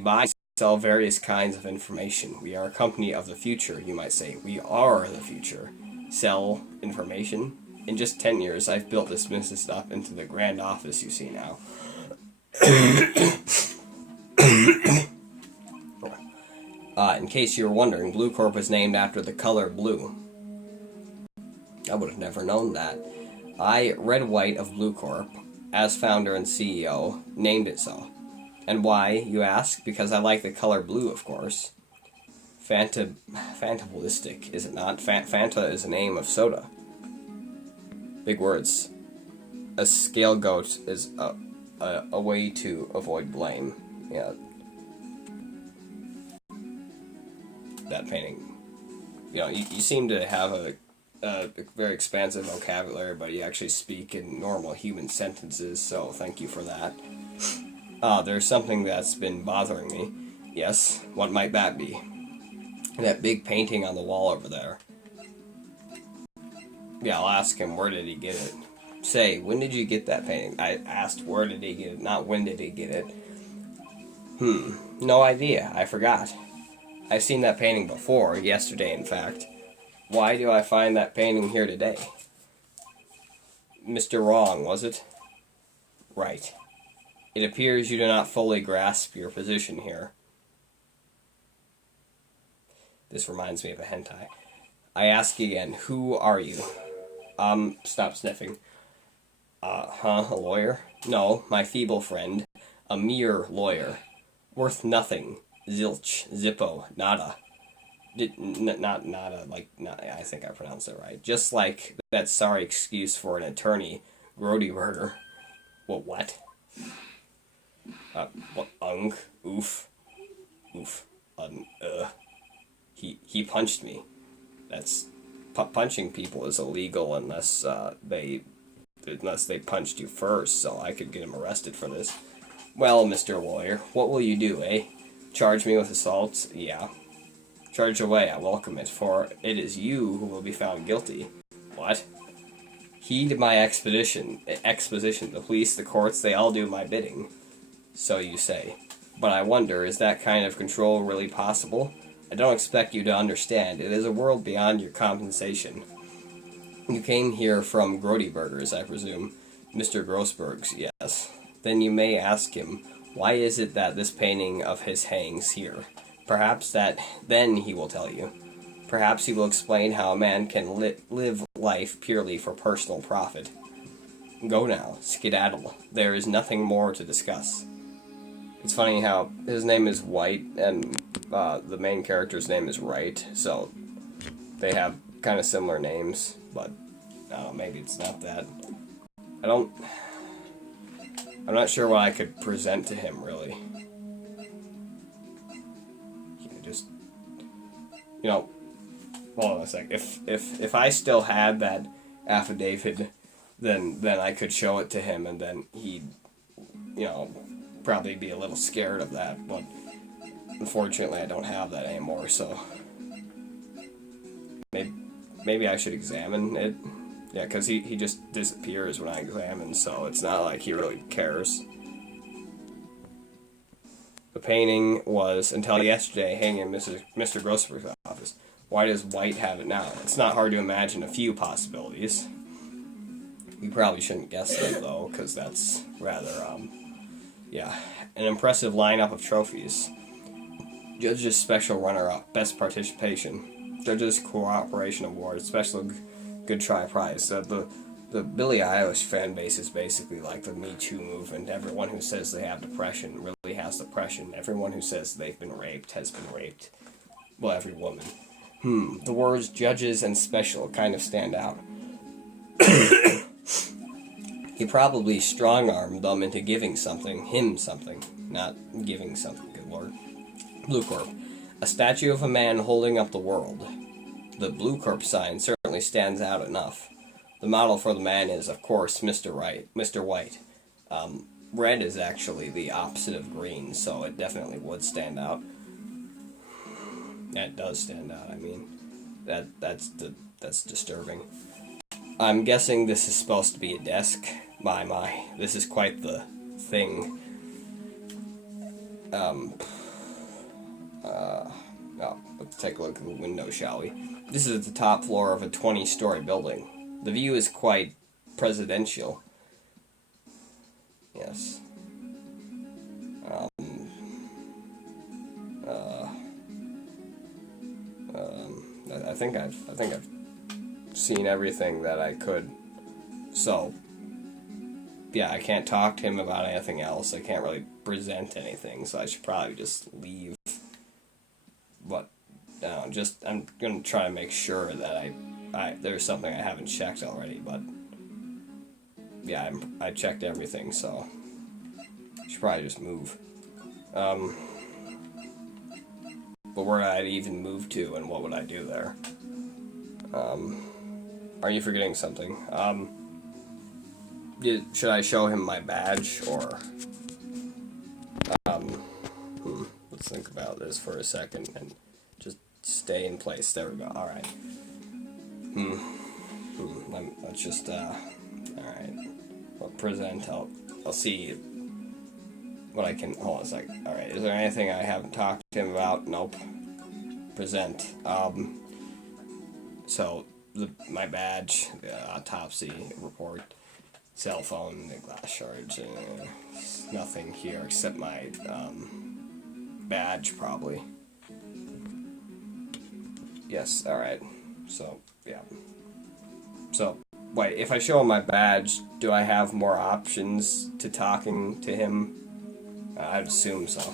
buy, sell various kinds of information. We are a company of the future, you might say. We are the future. Sell information. In just 10 years, I've built this business up into the grand office you see now. In case you were wondering, Blue Corp was named after the color blue. I would have never known that. I, Red White of Blue Corp, as founder and CEO, named it so. And why, you ask? Because I like the color blue, of course. Fantablistic, is it not? Fanta is a name of soda. Big words. A scapegoat is a way to avoid blame. Yeah. That painting. You know, you seem to have a very expansive vocabulary, but you actually speak in normal human sentences, so thank you for that. There's something that's been bothering me. Yes, what might that be? That big painting on the wall over there. Yeah, I'll ask him, where did he get it? Say, when did you get that painting? I asked, where did he get it, not when did he get it. No idea, I forgot. I've seen that painting before, yesterday in fact. Why do I find that painting here today? Mr. Wrong, was it? Right. It appears you do not fully grasp your position here. This reminds me of a hentai. I ask again, who are you? Stop sniffing. A lawyer? No, my feeble friend. A mere lawyer. Worth nothing. Zilch. Zippo. Nada. Not nada, like, I think I pronounced it right. Just like that sorry excuse for an attorney, Grodyberger. What? Oof. He punched me. That's... punching people is illegal unless they punched you first, so I could get him arrested for this. Well, Mr. Lawyer, what will you do, eh? Charge me with assault? Yeah. Charge away, I welcome it, for it is you who will be found guilty. What? Heed my exposition. The police, the courts, they all do my bidding. So you say. But I wonder, is that kind of control really possible? I don't expect you to understand. It is a world beyond your compensation. You came here from Grodyberger's, I presume. Mr. Grossberg's, yes. Then you may ask him, why is it that this painting of his hangs here? Perhaps then he will tell you. Perhaps he will explain how a man can live life purely for personal profit. Go now, skedaddle. There is nothing more to discuss. It's funny how his name is White, and the main character's name is Wright, so they have kind of similar names, but I don't know, maybe it's not that. I'm not sure what I could present to him, really. Just, you know, hold on a sec. If I still had that affidavit, then I could show it to him, and then he'd, you know, probably be a little scared of that, but unfortunately I don't have that anymore, so maybe I should examine it. Yeah, because he just disappears when I examine, so it's not like he really cares. The painting was, until yesterday, hanging in Mr. Grossberg's office. Why does White have it now? It's not hard to imagine a few possibilities. You probably shouldn't guess them, though, because that's rather, yeah. An impressive lineup of trophies. Judges Special Runner-Up, Best Participation. Judges Cooperation Award, Special Good Try Prize. The Billie Eilish fan base is basically like the Me Too movement. Everyone who says they have depression really has depression. Everyone who says they've been raped has been raped. Well, every woman. The words judges and special kind of stand out. He probably strong-armed them into giving him something, not giving something, good lord. Blue Corp. A statue of a man holding up the world. The Blue Corp sign certainly stands out enough. The model for the man is, of course, Mr. White. Red is actually the opposite of green, so it definitely would stand out. That does stand out, I mean. That's disturbing. I'm guessing this is supposed to be a desk. My, this is quite the thing. Let's take a look at the window, shall we? This is the top floor of a 20-story building. The view is quite presidential. Yes. I think I've seen everything that I could. So, yeah, I can't talk to him about anything else. I can't really present anything, so I should probably just leave. But I'm gonna try to make sure that there's something I haven't checked already. But yeah, I checked everything, so I should probably just move. But where would I even move to, and what would I do there? Are you forgetting something? Should I show him my badge, or... let's think about this for a second, and just stay in place. There we go, alright. Let's just, alright. I'll present, I'll see what I can... Hold on a sec. Alright, is there anything I haven't talked to him about? Nope. Present. So, my badge, the autopsy report, cell phone, the glass shards, nothing here except my badge, probably. Yes, alright. So, yeah. So, wait, if I show him my badge, do I have more options to talking to him? I'd assume so.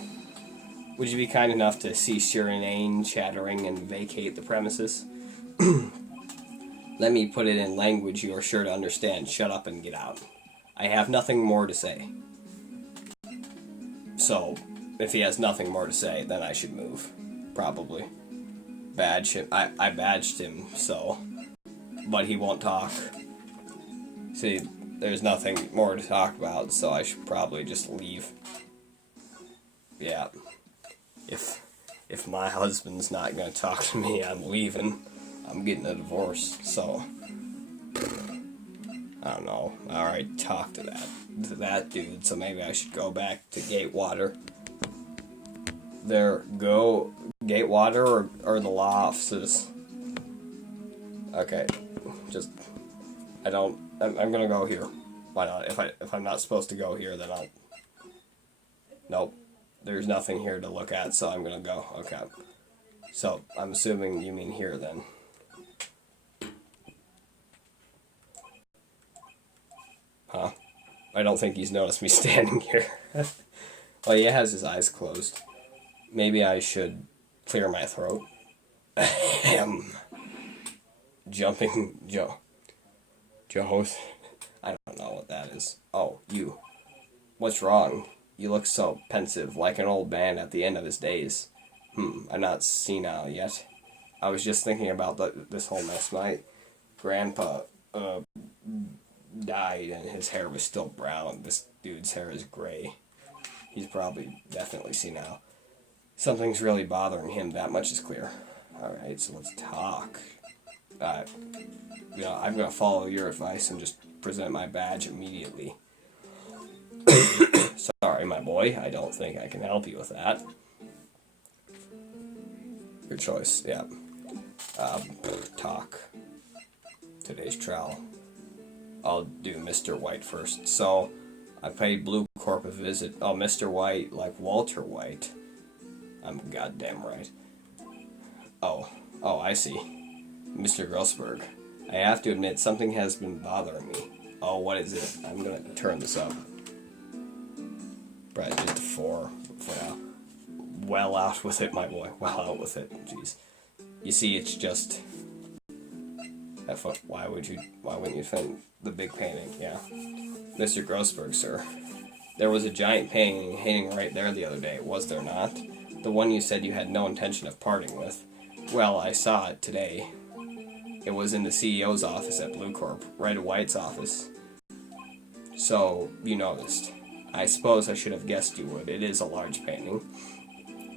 Would you be kind enough to cease your inane chattering and vacate the premises? Let me put it in language you are sure to understand. Shut up and get out. I have nothing more to say. So, if he has nothing more to say, then I should move. Probably. Badge him. I badged him, so... But he won't talk. See, there's nothing more to talk about, so I should probably just leave. Yeah. If my husband's not gonna talk to me, I'm leaving. I'm getting a divorce, so... I don't know. I already talked to that dude, so maybe I should go back to Gatewater. Gatewater or the law offices. Okay. I'm gonna go here. Why not? If I'm not supposed to go here, then I'll... Nope. There's nothing here to look at, so I'm gonna go. Okay. So, I'm assuming you mean here, then. Huh? I don't think he's noticed me standing here. Well, he has his eyes closed. Maybe I should clear my throat. Jumping Joe. Joe's. I don't know what that is. Oh, you. What's wrong? You look so pensive, like an old man at the end of his days. I'm not senile yet. I was just thinking about this whole mess. My grandpa died and his hair was still brown. This dude's hair is gray. He's probably definitely senile. Something's really bothering him, that much is clear. Alright, so let's talk. I'm gonna follow your advice and just present my badge immediately. Sorry, my boy, I don't think I can help you with that. Your choice, yeah. Talk. Today's trial. I'll do Mr. White first. So, I paid Blue Corp a visit. Oh, Mr. White, like Walter White. I'm goddamn right. Oh, I see. Mr. Grossberg, I have to admit, something has been bothering me. Oh, what is it? I'm gonna turn this up. Right, just a 4 for now. Well out with it, my boy. Well out with it. Jeez. You see, it's just... Why wouldn't you find the big painting? Yeah. Mr. Grossberg, sir. There was a giant painting hanging right there the other day, was there not? The one you said you had no intention of parting with. Well, I saw it today. It was in the CEO's office at Blue Corp, right at White's office. So, you noticed. I suppose I should have guessed you would. It is a large painting.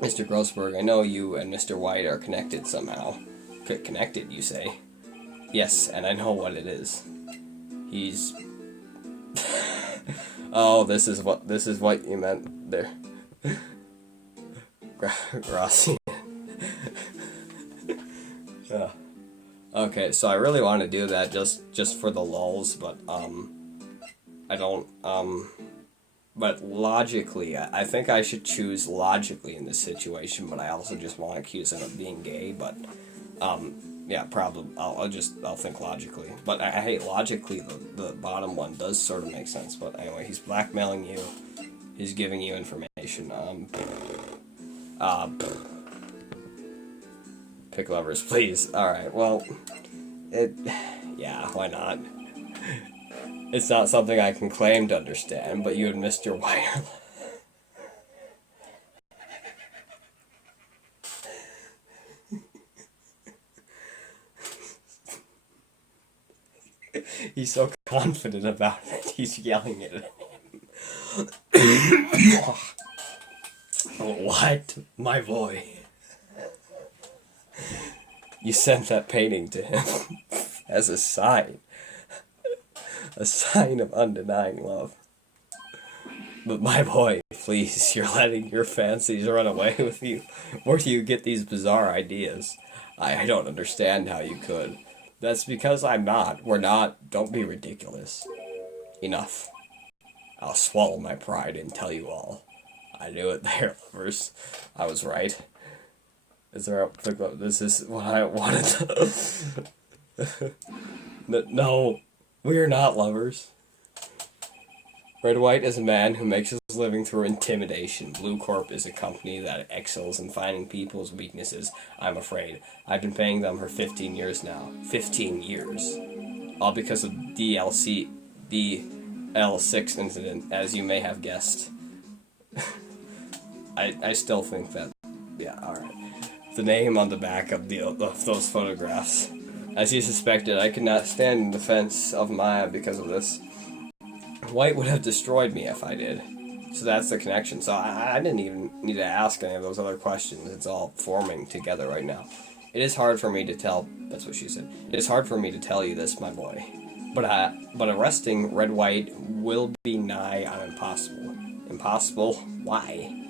Mr. Grossberg, I know you and Mr. White are connected somehow. Connected, you say? Yes, and I know what it is. He's... Oh, this is what you meant there. Grossi. Yeah. Okay, so I really want to do that just for the lulz, but I don't but logically, I think I should choose logically in this situation, but I also just want to accuse him of being gay, but yeah, probably I'll think logically. But I hate logically the bottom one does sort of make sense, but anyway, he's blackmailing you. He's giving you information. Pick lovers, please. Alright, well, yeah, why not? It's not something I can claim to understand, but you and Mr. White are... He's so confident about it, he's yelling at him. What? My boy. You sent that painting to him as a sign. A sign of undenying love. But my boy, please, you're letting your fancies run away with you. Where do you get these bizarre ideas? I don't understand how you could. That's because I'm not. We're not. Don't be ridiculous. Enough. I'll swallow my pride and tell you all. I knew it there, lovers. I was right. Is there a... This is what I wanted to... No. We're not lovers. Red White is a man who makes his living through intimidation. Blue Corp is a company that excels in finding people's weaknesses, I'm afraid. I've been paying them for 15 years now. 15 years. All because of the DL6 incident, as you may have guessed. I still think that... Yeah, alright. The name on the back of those photographs. As you suspected, I could not stand in defense of Maya because of this. White would have destroyed me if I did. So that's the connection. So I didn't even need to ask any of those other questions. It's all forming together right now. It is hard for me to tell... That's what she said. It is hard for me to tell you this, my boy. But arresting Red White will be nigh on impossible. Impossible? Why?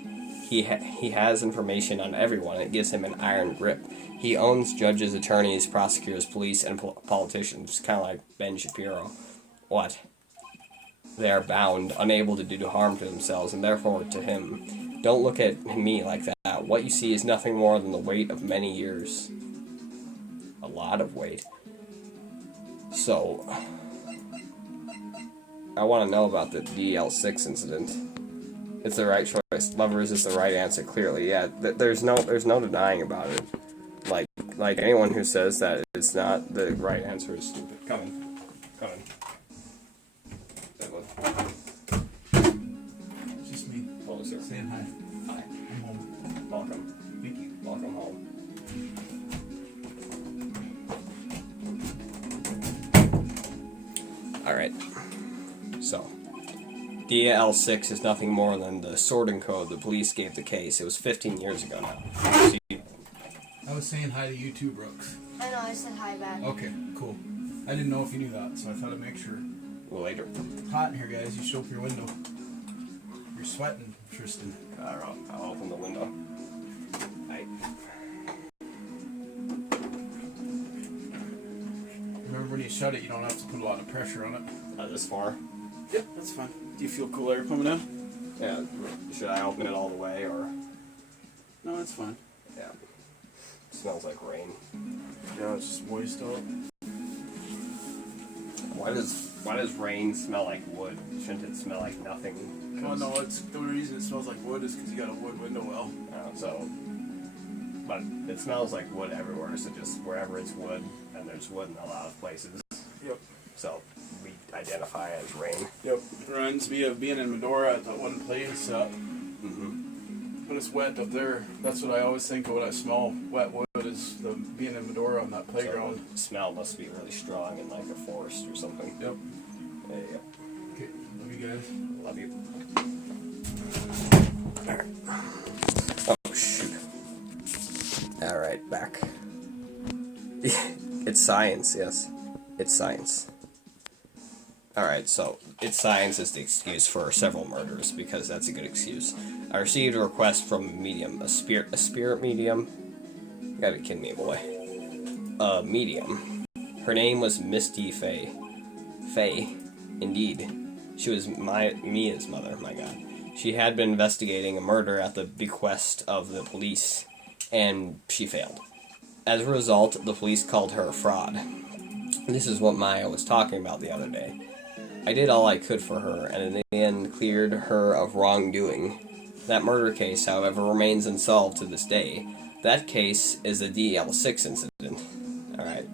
He has information on everyone. It gives him an iron grip. He owns judges, attorneys, prosecutors, police, and politicians. Kind of like Ben Shapiro. What? They are bound, unable to do harm to themselves, and therefore to him. Don't look at me like that. What you see is nothing more than the weight of many years. A lot of weight. So, I want to know about the DL6 incident. It's the right choice. Lovers is the right answer, clearly. Yeah, there's no denying about it. Like anyone who says that it's not the right answer is stupid. Come in. It's just me. Hello, sir. Saying hi. Hi. I'm home. Welcome. Thank you. Welcome home. Alright. So, DL6 is nothing more than the sorting code the police gave the case. It was 15 years ago now. See, I was saying hi to you too, Brooks. I know, I said hi back. Okay, cool. I didn't know if you knew that, so I thought I'd make sure. later. It's hot in here, guys. You show up your window. You're sweating, Tristan. I'll open the window. Right. Remember when you shut it, you don't have to put a lot of pressure on it. Not this far. Yep, that's fine. Do you feel cool air coming in? Yeah. Should I open it all the way or? No, it's fine. Yeah. Smells like rain. Yeah, it's just moist out. Why does rain smell like wood? Shouldn't it smell like nothing? Well, no, it's the only reason it smells like wood is because you got a wood window well. But it smells like wood everywhere. So just wherever it's wood, and there's wood in a lot of places. Yep. So we identify as rain. Yep. Reminds me of being in Medora at that one place. When it's wet up there, that's what I always think of when I smell wet wood is the being in Medora on that playground. So the smell must be really strong in like a forest or something. Yep. There you go. Okay. Love you guys. Love you. Alright. Oh, shoot. Alright, back. It's science, yes. It's science. Alright, so it's science is the excuse for several murders, because that's a good excuse. I received a request from a medium, a spirit medium. You gotta be kidding me, boy. A medium. Her name was Misty Faye. Faye, indeed. She was Mia's mother, my god. She had been investigating a murder at the bequest of the police, and she failed. As a result, the police called her a fraud. This is what Maya was talking about the other day. I did all I could for her, and in the end cleared her of wrongdoing. That murder case, however, remains unsolved to this day. That case is the DL6 incident. Alright.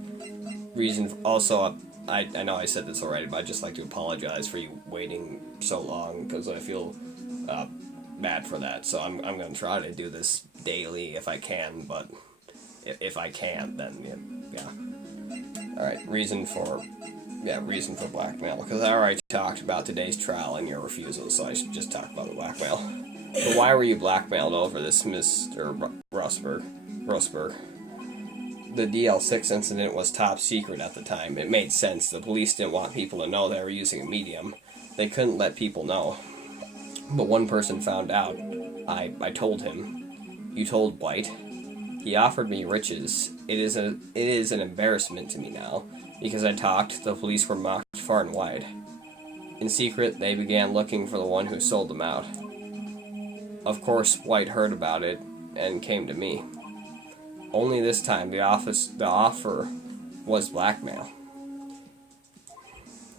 Reason also, I know I said this already, but I'd just like to apologize for you waiting so long, because I feel bad for that. So I'm going to try to do this daily if I can, but if I can't, then yeah. Alright, reason for blackmail, because I already talked about today's trial and your refusal, so I should just talk about the blackmail. But why were you blackmailed over this, Mr. Rosberg? The DL6 incident was top secret at the time. It made sense. The police didn't want people to know they were using a medium. They couldn't let people know. But one person found out. I told him. You told White. He offered me riches. It is an embarrassment to me now. Because I talked, the police were mocked far and wide. In secret, they began looking for the one who sold them out. Of course, White heard about it and came to me. Only this time, the offer was blackmail.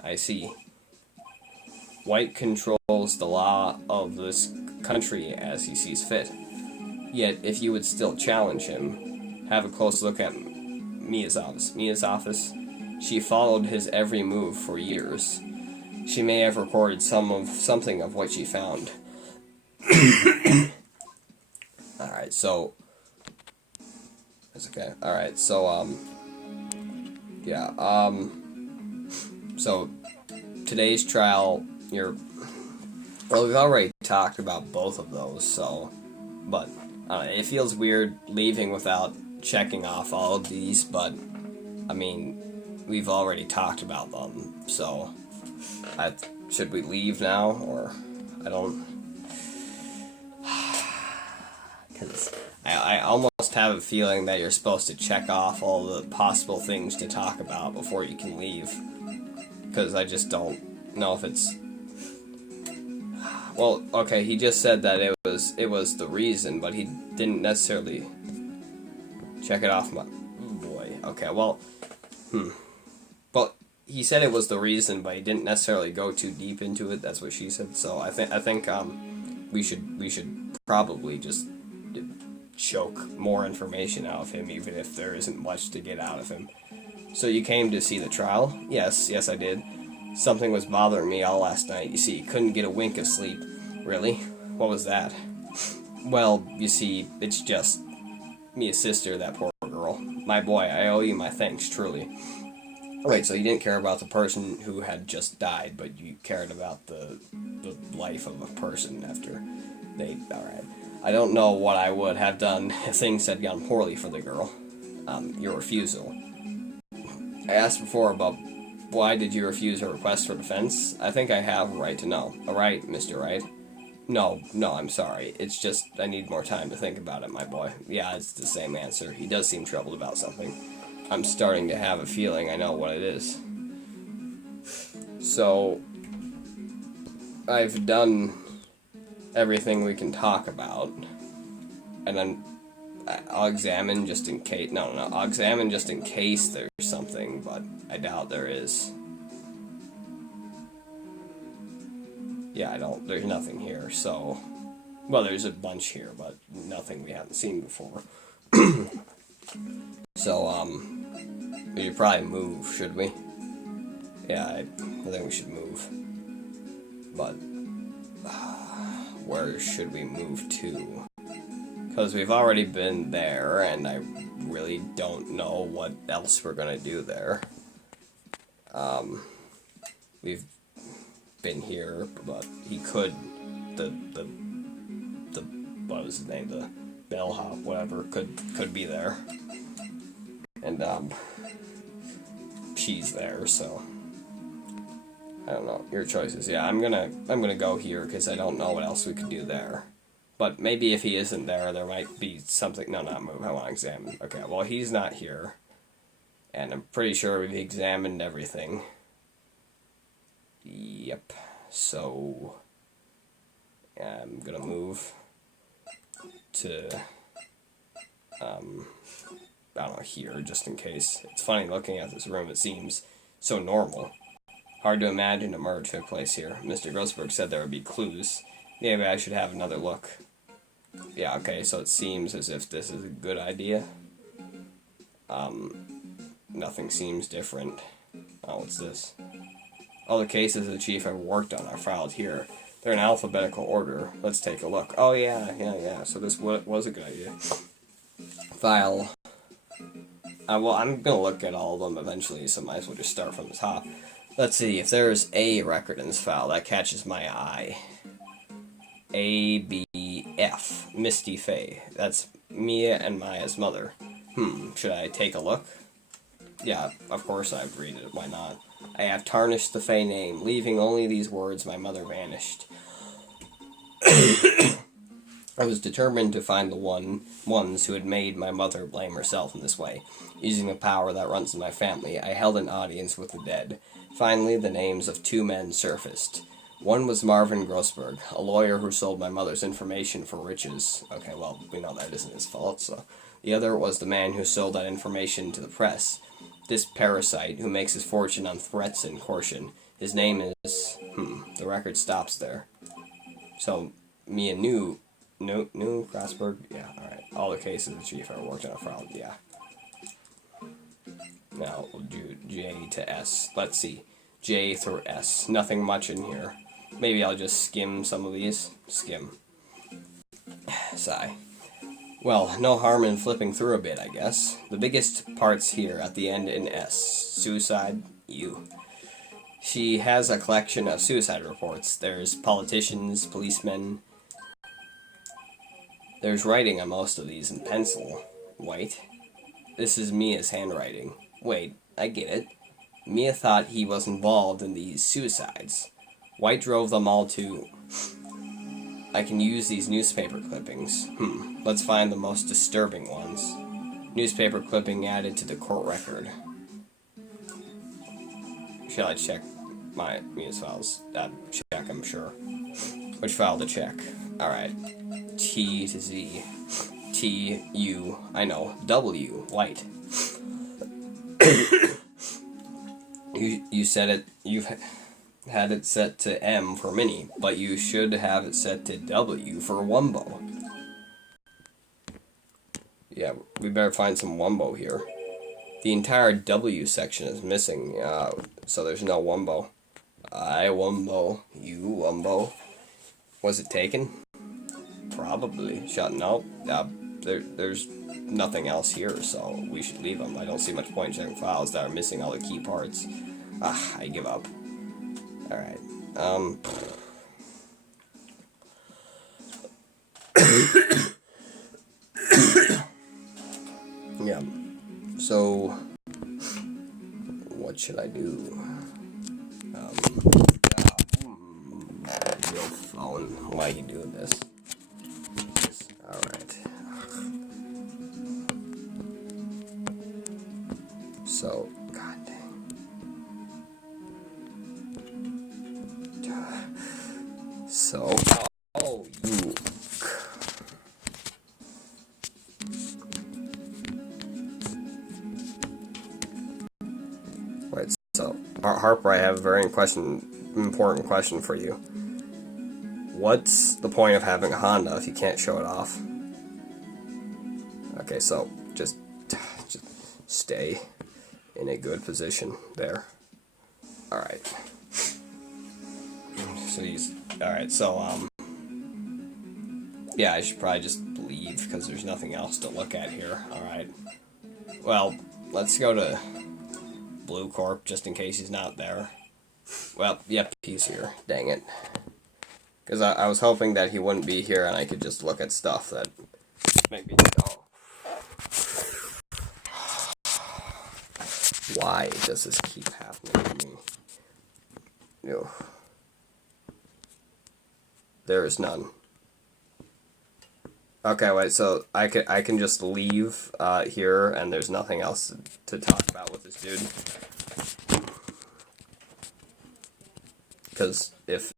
I see. White controls the law of this country as he sees fit. Yet, if you would still challenge him, have a close look at Mia's office. Mia's office, she followed his every move for years. She may have recorded something of what she found. Alright, so... It's okay. Alright, so, yeah, so, today's trial, well, we've already talked about both of those, so, but, it feels weird leaving without checking off all of these, but, I mean, we've already talked about them, so, should we leave now, or, I don't, because I almost have a feeling that you're supposed to check off all the possible things to talk about before you can leave, because I just don't know if it's, well, okay, he just said that it was the reason, but he didn't necessarily check it off. Boy, okay, well, but he said it was the reason, but he didn't necessarily go too deep into it. That's what she said. So I think we should probably just choke more information out of him, even if there isn't much to get out of him. So you came to see the trial? Yes, I did. Something was bothering me all last night. You see, couldn't get a wink of sleep. Really? What was that? Well, you see, it's just Mia's sister, that poor girl. My boy, I owe you my thanks, truly. Wait, so you didn't care about the person who had just died, but you cared about the life of a person after they... Alright. I don't know what I would have done if things had gone poorly for the girl. Your refusal. I asked before about why did you refuse her request for defense? I think I have a right to know. A right, Mr. Wright? No, I'm sorry. It's just I need more time to think about it, my boy. Yeah, it's the same answer. He does seem troubled about something. I'm starting to have a feeling I know what it is. So, I've done everything we can talk about, and then I'll examine just in case. No, I'll examine just in case there's something, but I doubt there is. Yeah, there's nothing here, so... Well, there's a bunch here, but nothing we haven't seen before. So, we should probably move, should we? Yeah, I think we should move. But, where should we move to? Because we've already been there, and I really don't know what else we're gonna do there. We've been here, but he could, what was his name, the bellhop, whatever, could be there. And, she's there, so... I don't know, your choices. Yeah, I'm gonna go here, because I don't know what else we could do there. But maybe if he isn't there, there might be something... No, not move, I want to examine. Okay, well, he's not here. And I'm pretty sure we've examined everything. Yep. So... I'm gonna move to... I don't know, here, just in case. It's funny looking at this room, it seems so normal. Hard to imagine a murder took place here. Mr. Grossberg said there would be clues. Maybe I should have another look. Yeah, okay, so it seems as if this is a good idea. Nothing seems different. Oh, what's this? All the cases the chief ever worked on are filed here. They're in alphabetical order. Let's take a look. Oh, yeah. So this was a good idea. File. Well, I'm going to look at all of them eventually, so might as well just start from the top. Let's see, if there's a record in this file, that catches my eye. A-B-F. Misty Faye. That's Mia and Maya's mother. Should I take a look? Yeah, of course I'd read it. Why not? I have tarnished the Faye name, leaving only these words, my mother vanished. I was determined to find the ones who had made my mother blame herself in this way. Using the power that runs in my family, I held an audience with the dead. Finally, the names of two men surfaced. One was Marvin Grossberg, a lawyer who sold my mother's information for riches. Okay, well, we know that isn't his fault, so... The other was the man who sold that information to the press. This parasite, who makes his fortune on threats and coercion. His name is... the record stops there. So, Mia knew Grossberg? Yeah, alright. All the cases the chief ever worked on are filed, yeah. Now, we'll do J to S. Let's see. J through S. Nothing much in here. Maybe I'll just skim some of these. Skim. Sigh. Well, no harm in flipping through a bit, I guess. The biggest part's here at the end in S. Suicide, U. She has a collection of suicide reports. There's politicians, policemen. There's writing on most of these in pencil. Wait. This is Mia's handwriting. Wait, I get it. Mia thought he was involved in these suicides. White drove them all to... I can use these newspaper clippings. Let's find the most disturbing ones. Newspaper clipping added to the court record. Shall I check my Mia's files? Check, I'm sure. Which file to check? Alright. T to Z. T, U, I know. W, white. You said it, you've had it set to M for mini, but you should have it set to W for Wumbo. Yeah, we better find some Wumbo here. The entire W section is missing, so there's no Wumbo. I Wumbo, you Wumbo. Was it taken? Probably. No, there's nothing else here, so we should leave them. I don't see much point in checking files that are missing all the key parts. I give up. Alright, yeah, so, what should I do? Your phone, why are you doing this? Alright. So, god dang. Harper, I have a very important question for you. What's the point of having a Honda if you can't show it off? Okay, so just stay in a good position there. Alright. So yeah, I should probably just leave because there's nothing else to look at here. Alright. Well, let's go to Blue Corp just in case he's not there. Well, yep, he's here. Dang it. Because I was hoping that he wouldn't be here and I could just look at stuff that maybe don't. Why does this keep happening to me? No. There is none. Okay, wait, so I can just leave here and there's nothing else to talk about with this dude. Because if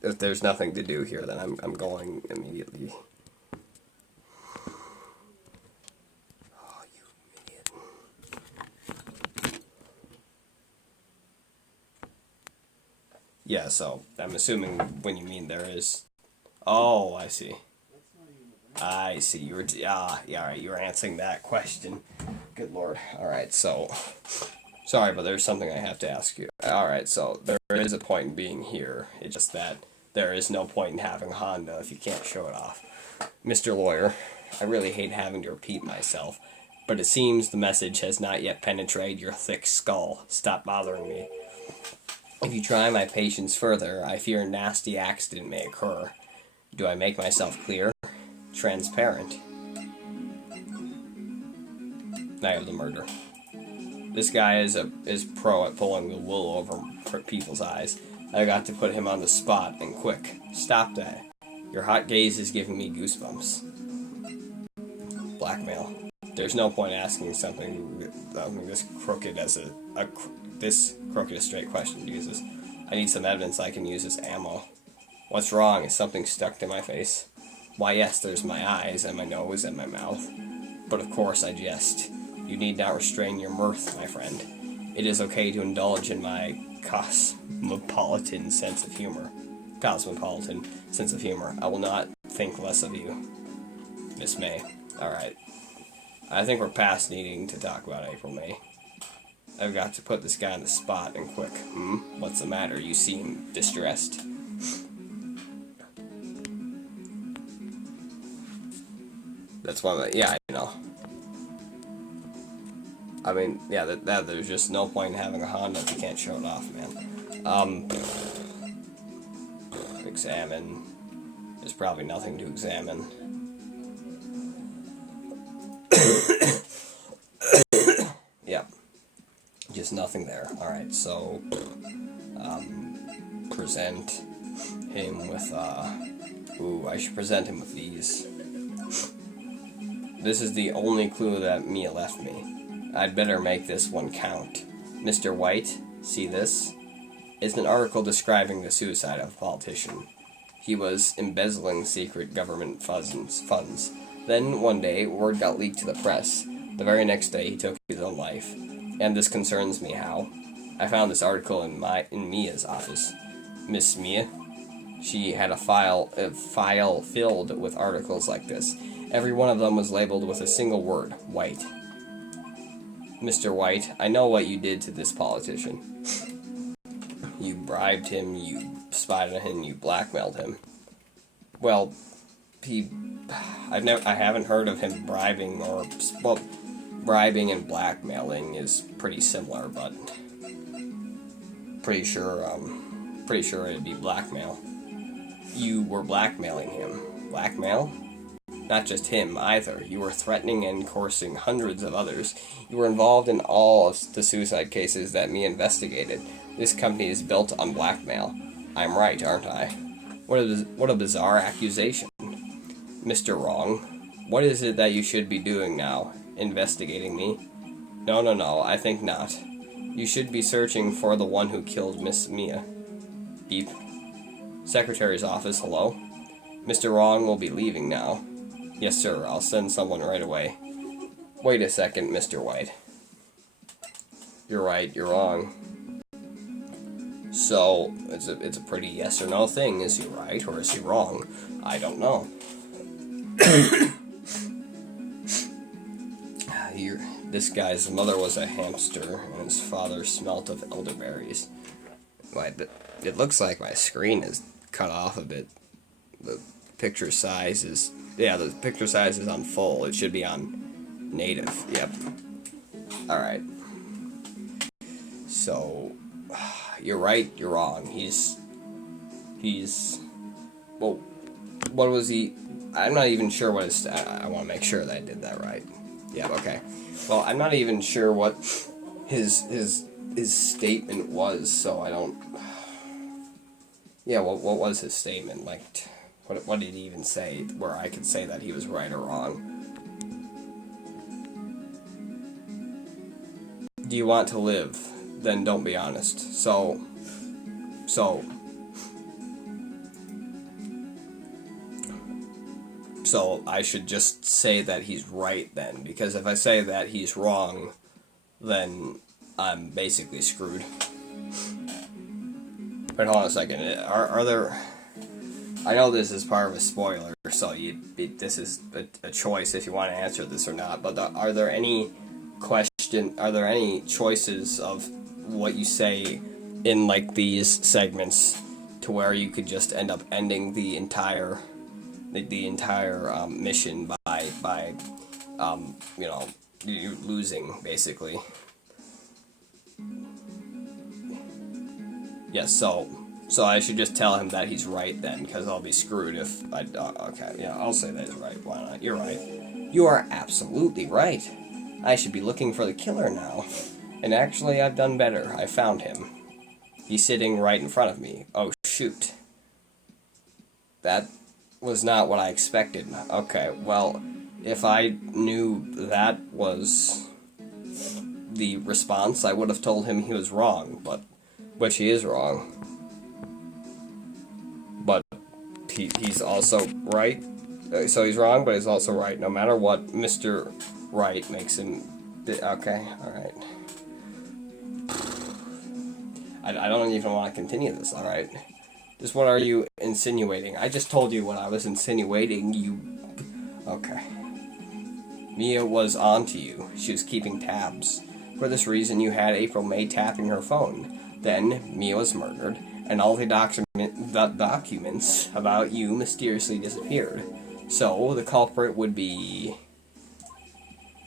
there's nothing to do here, then I'm going immediately. Oh, you idiot. Yeah, so I'm assuming when you mean there is. Oh, I see. I see. You were yeah, alright, you were answering that question. Good lord. Alright, so sorry, but there's something I have to ask you. Alright, so there is a point in being here. It's just that there is no point in having a Honda if you can't show it off. Mr. Lawyer, I really hate having to repeat myself, but it seems the message has not yet penetrated your thick skull. Stop bothering me. If you try my patience further, I fear a nasty accident may occur. Do I make myself clear? Transparent. Night of the murder. This guy is pro at pulling the wool over people's eyes. I got to put him on the spot, and quick. Stop that. Your hot gaze is giving me goosebumps. Blackmail. There's no point asking something this crooked as this crooked a straight question, Jesus. I need some evidence I can use as ammo. What's wrong? Is something stuck to my face? Why, yes, there's my eyes and my nose and my mouth. But of course I jest. You need not restrain your mirth, my friend. It is okay to indulge in my cosmopolitan sense of humor. I will not think less of you. Miss May. Alright. I think we're past needing to talk about April May. I've got to put this guy on the spot and quick. What's the matter? You seem distressed. That's one of the, yeah, I know. I mean, yeah, that there's just no point in having a Honda if you can't show it off, man. Examine. There's probably nothing to examine. Yep. Just nothing there. Alright, so present him with I should present him with these. This is the only clue that Mia left me. I'd better make this one count. Mr. White, see this? It's an article describing the suicide of a politician. He was embezzling secret government funds. Then, one day, word got leaked to the press. The very next day, he took his own life. And this concerns me how. I found this article in Mia's office. Miss Mia? She had a file filled with articles like this. Every one of them was labeled with a single word, White. Mr. White, I know what you did to this politician. You bribed him, you spied on him, you blackmailed him. Well, I haven't heard of him bribing bribing and blackmailing is pretty similar, but pretty sure it'd be blackmail. You were blackmailing him. Blackmail? Not just him, either. You were threatening and coercing hundreds of others. You were involved in all of the suicide cases that me investigated. This company is built on blackmail. I'm right, aren't I? What a bizarre accusation. Mr. Wrong, what is it that you should be doing now? Investigating me? No, I think not. You should be searching for the one who killed Miss Mia. Beep. Secretary's office, hello? Mr. Wrong will be leaving now. Yes, sir, I'll send someone right away. Wait a second, Mr. White. You're right, you're wrong. So it's a pretty yes or no thing. Is he right or is he wrong? I don't know. This guy's mother was a hamster, and his father smelt of elderberries. It looks like my screen is cut off a bit. The picture size is... Yeah, the picture size is on full. It should be on native. Yep. Alright. So... You're right, you're wrong. He's... Well, what was he... I'm not even sure what his... I want to make sure that I did that right. Yeah, okay. Well, I'm not even sure what his statement was, so I don't... Yeah, what was his statement? Like, what did he even say where I could say that he was right or wrong? Do you want to live? Then don't be honest. So I should just say that he's right then, because if I say that he's wrong, then I'm basically screwed. But hold on a second. Are there... I know this is part of a spoiler, so this is a choice if you want to answer this or not, but are there any choices of what you say in like these segments to where you could just end up ending the entire mission by you losing, basically? Yes, so I should just tell him that he's right then, because I'll be screwed if I... okay, yeah, I'll say that he's right. Why not? You're right. You are absolutely right. I should be looking for the killer now. And actually, I've done better. I found him. He's sitting right in front of me. Oh, shoot. That was not what I expected. Okay, well, if I knew that was the response, I would have told him he was wrong, but... Which he is wrong. But he's also right. So he's wrong, but he's also right. No matter what, Mr. Right makes him... Okay, alright. I don't even want to continue this, alright? Just what are you insinuating? I just told you what I was insinuating, you... Okay. Mia was on to you. She was keeping tabs. For this reason, you had April May tapping her phone. Then, Mia was murdered, and all the documents about you mysteriously disappeared. So, the culprit would be...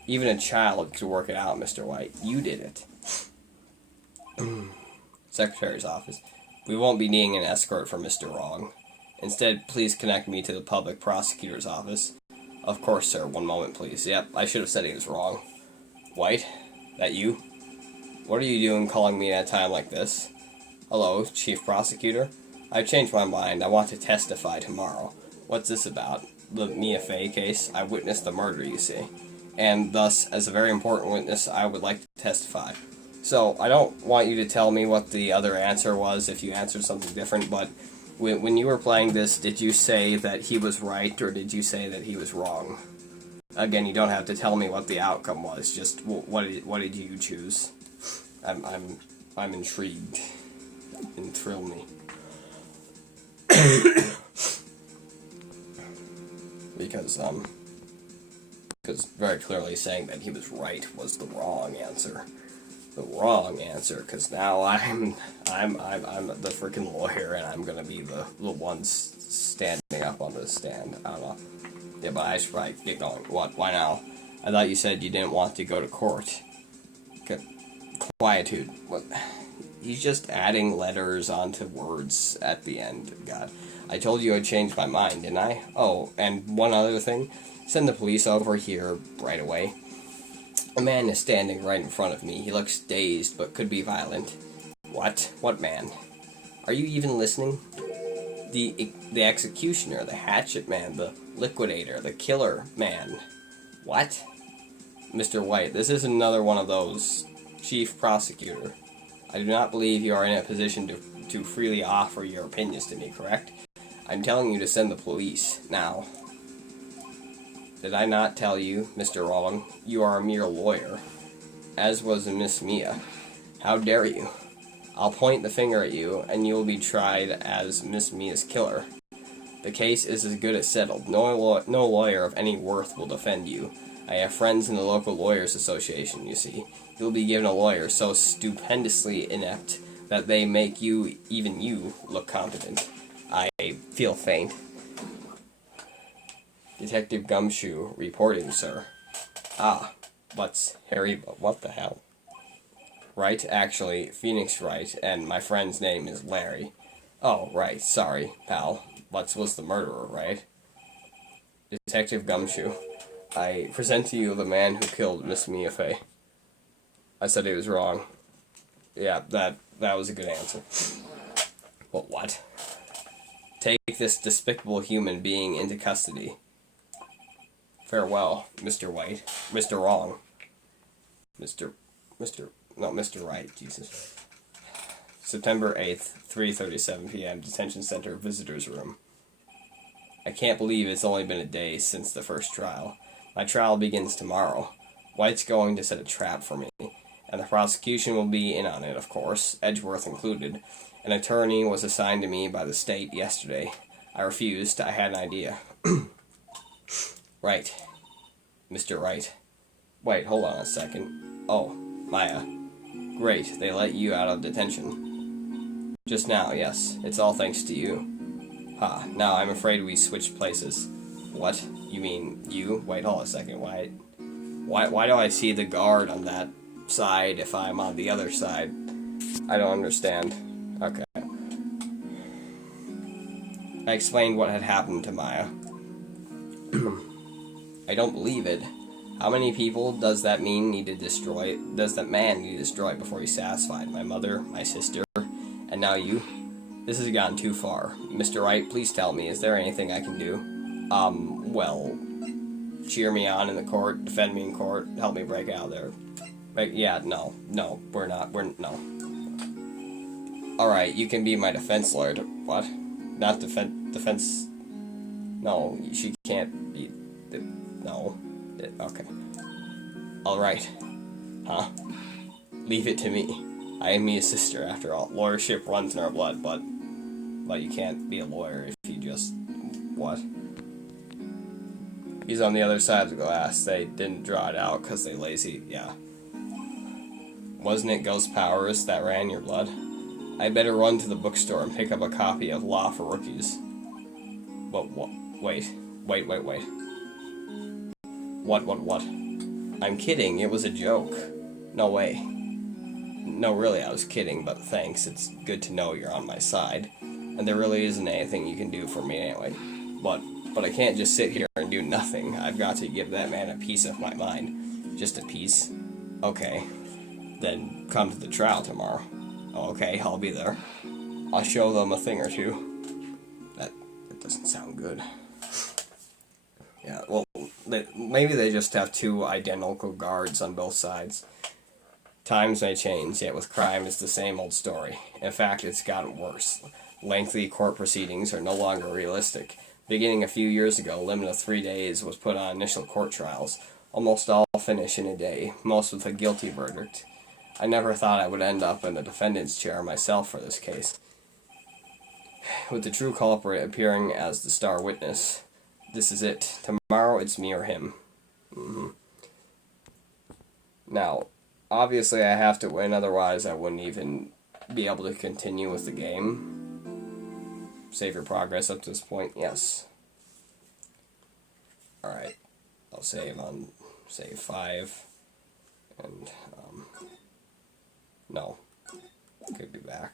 Even a child could work it out, Mr. White. You did it. Secretary's office. We won't be needing an escort for Mr. Wrong. Instead, please connect me to the public prosecutor's office. Of course, sir. One moment, please. Yep, I should have said he was wrong. White? That you? What are you doing calling me at a time like this? Hello, Chief Prosecutor? I've changed my mind. I want to testify tomorrow. What's this about? The Mia Fey case? I witnessed the murder, you see. And thus, as a very important witness, I would like to testify. So, I don't want you to tell me what the other answer was if you answered something different, but when you were playing this, did you say that he was right, or did you say that he was wrong? Again, you don't have to tell me what the outcome was, just what did you choose? I'm intrigued. Thrill me. Because very clearly saying that he was right was the wrong answer. The wrong answer, because now I'm the freaking lawyer, and I'm gonna be the one standing up on the stand. I don't know. Yeah, but I should probably get going. What? Why now? I thought you said you didn't want to go to court. Quietude. What? He's just adding letters onto words at the end. God. I told you I'd changed my mind, didn't I? Oh, and one other thing. Send the police over here right away. A man is standing right in front of me. He looks dazed, but could be violent. What? What man? Are you even listening? The executioner, the hatchet man, the liquidator, the killer man. What? Mr. White, this is another one of those. Chief Prosecutor. I do not believe you are in a position to freely offer your opinions to me, correct? I'm telling you to send the police, now. Did I not tell you, Mr. Wrong? You are a mere lawyer, as was Miss Mia. How dare you? I'll point the finger at you, and you will be tried as Miss Mia's killer. The case is as good as settled. No lawyer of any worth will defend you. I have friends in the local lawyers' association, you see. You'll be given a lawyer so stupendously inept that they make you, even you, look competent. I feel faint. Detective Gumshoe reporting, sir. Ah, what's Harry, what the hell? Right, actually, Phoenix Wright, and my friend's name is Larry. Oh, right, sorry, pal. Lutz was the murderer, right? Detective Gumshoe, I present to you the man who killed Miss Mia Fey. I said he was wrong. Yeah, that was a good answer. But what? Take this despicable human being into custody. Farewell, Mr. White. Mr. Wrong. Mr. Wright, Jesus. September 8th, 3:37 p.m., Detention Center Visitors Room. I can't believe it's only been a day since the first trial. My trial begins tomorrow. White's going to set a trap for me, and the prosecution will be in on it, of course, Edgeworth included. An attorney was assigned to me by the state yesterday. I refused. I had an idea. Right. Mr. Wright. Wait, hold on a second. Oh, Maya. Great, they let you out of detention. Just now, yes. It's all thanks to you. Ha, now I'm afraid we switched places. What? You mean you? Wait, hold on a second. Why do I see the guard on that side if I'm on the other side? I don't understand. Okay. I explained what had happened to Maya. I don't believe it. How many people does that man need to destroy before he's satisfied? My mother, my sister, and now you? This has gone too far. Mr. Wright, please tell me, is there anything I can do? Well, cheer me on in the court, defend me in court, help me break out of there. But yeah, no, no. Alright, you can be my defense lawyer. What? Not defense... No, she can't be... No. Okay. Alright. Huh? Leave it to me. I am Mia's sister, after all. Lawyership runs in our blood, but you can't be a lawyer if you just... What? He's on the other side of the glass. They didn't draw it out because they lazy. Yeah. Wasn't it Ghost Powers that ran your blood? I better run to the bookstore and pick up a copy of Law for Rookies. But what? Wait. What? I'm kidding, it was a joke. No way. No, really, I was kidding, but thanks. It's good to know you're on my side. And there really isn't anything you can do for me anyway. But I can't just sit here and do nothing. I've got to give that man a piece of my mind. Just a piece. Okay. Then come to the trial tomorrow. Okay, I'll be there. I'll show them a thing or two. That doesn't sound good. Yeah, well, maybe they just have two identical guards on both sides. Times may change, yet with crime it's the same old story. In fact, it's gotten worse. Lengthy court proceedings are no longer realistic. Beginning a few years ago, a limit of 3 days was put on initial court trials. Almost all finish in a day, most with a guilty verdict. I never thought I would end up in the defendant's chair myself for this case. With the true culprit appearing as the star witness. This is it. Tomorrow it's me or him. Now, obviously I have to win, otherwise I wouldn't even be able to continue with the game. Save your progress up to this point? Yes. Alright. I'll save on, save 5. And, no. Could be back.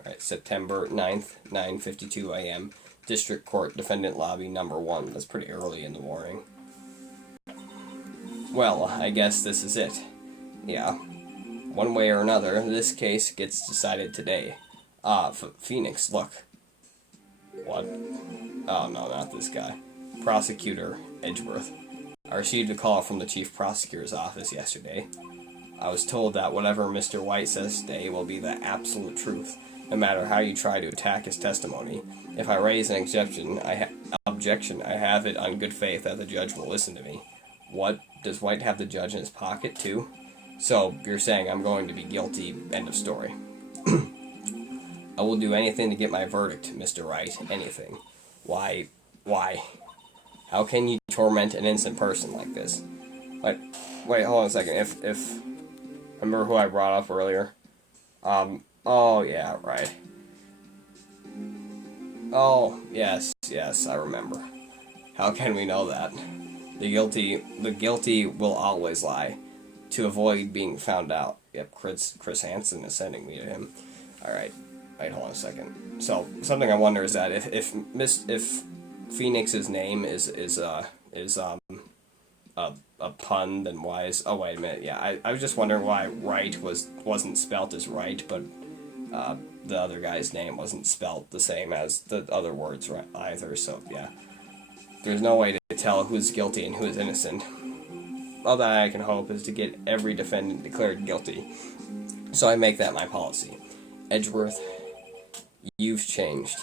Alright, September 9th, 9:52 a.m. District Court, Defendant Lobby, number 1. That's pretty early in the morning. Well, I guess this is it. Yeah. One way or another, this case gets decided today. Phoenix, look. What? Oh, no, not this guy. Prosecutor Edgeworth. I received a call from the Chief Prosecutor's office yesterday. I was told that whatever Mr. White says today will be the absolute truth, no matter how you try to attack his testimony. If I raise an objection, I have it on good faith that the judge will listen to me. What? Does White have the judge in his pocket, too? So, you're saying I'm going to be guilty, end of story. I will do anything to get my verdict, Mr. Wright. Anything. Why? Why? How can you torment an innocent person like this? Wait, hold on a second. If remember who I brought up earlier? Oh yeah, right. Oh, yes, I remember. How can we know that? The guilty will always lie, to avoid being found out. Yep, Chris Hansen is sending me to him. Alright, wait, hold on a second. So, something I wonder is that if Phoenix's name is a pun, then why is... Oh, wait a minute, yeah, I was just wondering why Wright wasn't spelt as right, but the other guy's name wasn't spelt the same as the other words either, so yeah. There's no way to tell who's guilty and who is innocent. All that I can hope is to get every defendant declared guilty. So I make that my policy. Edgeworth, you've changed.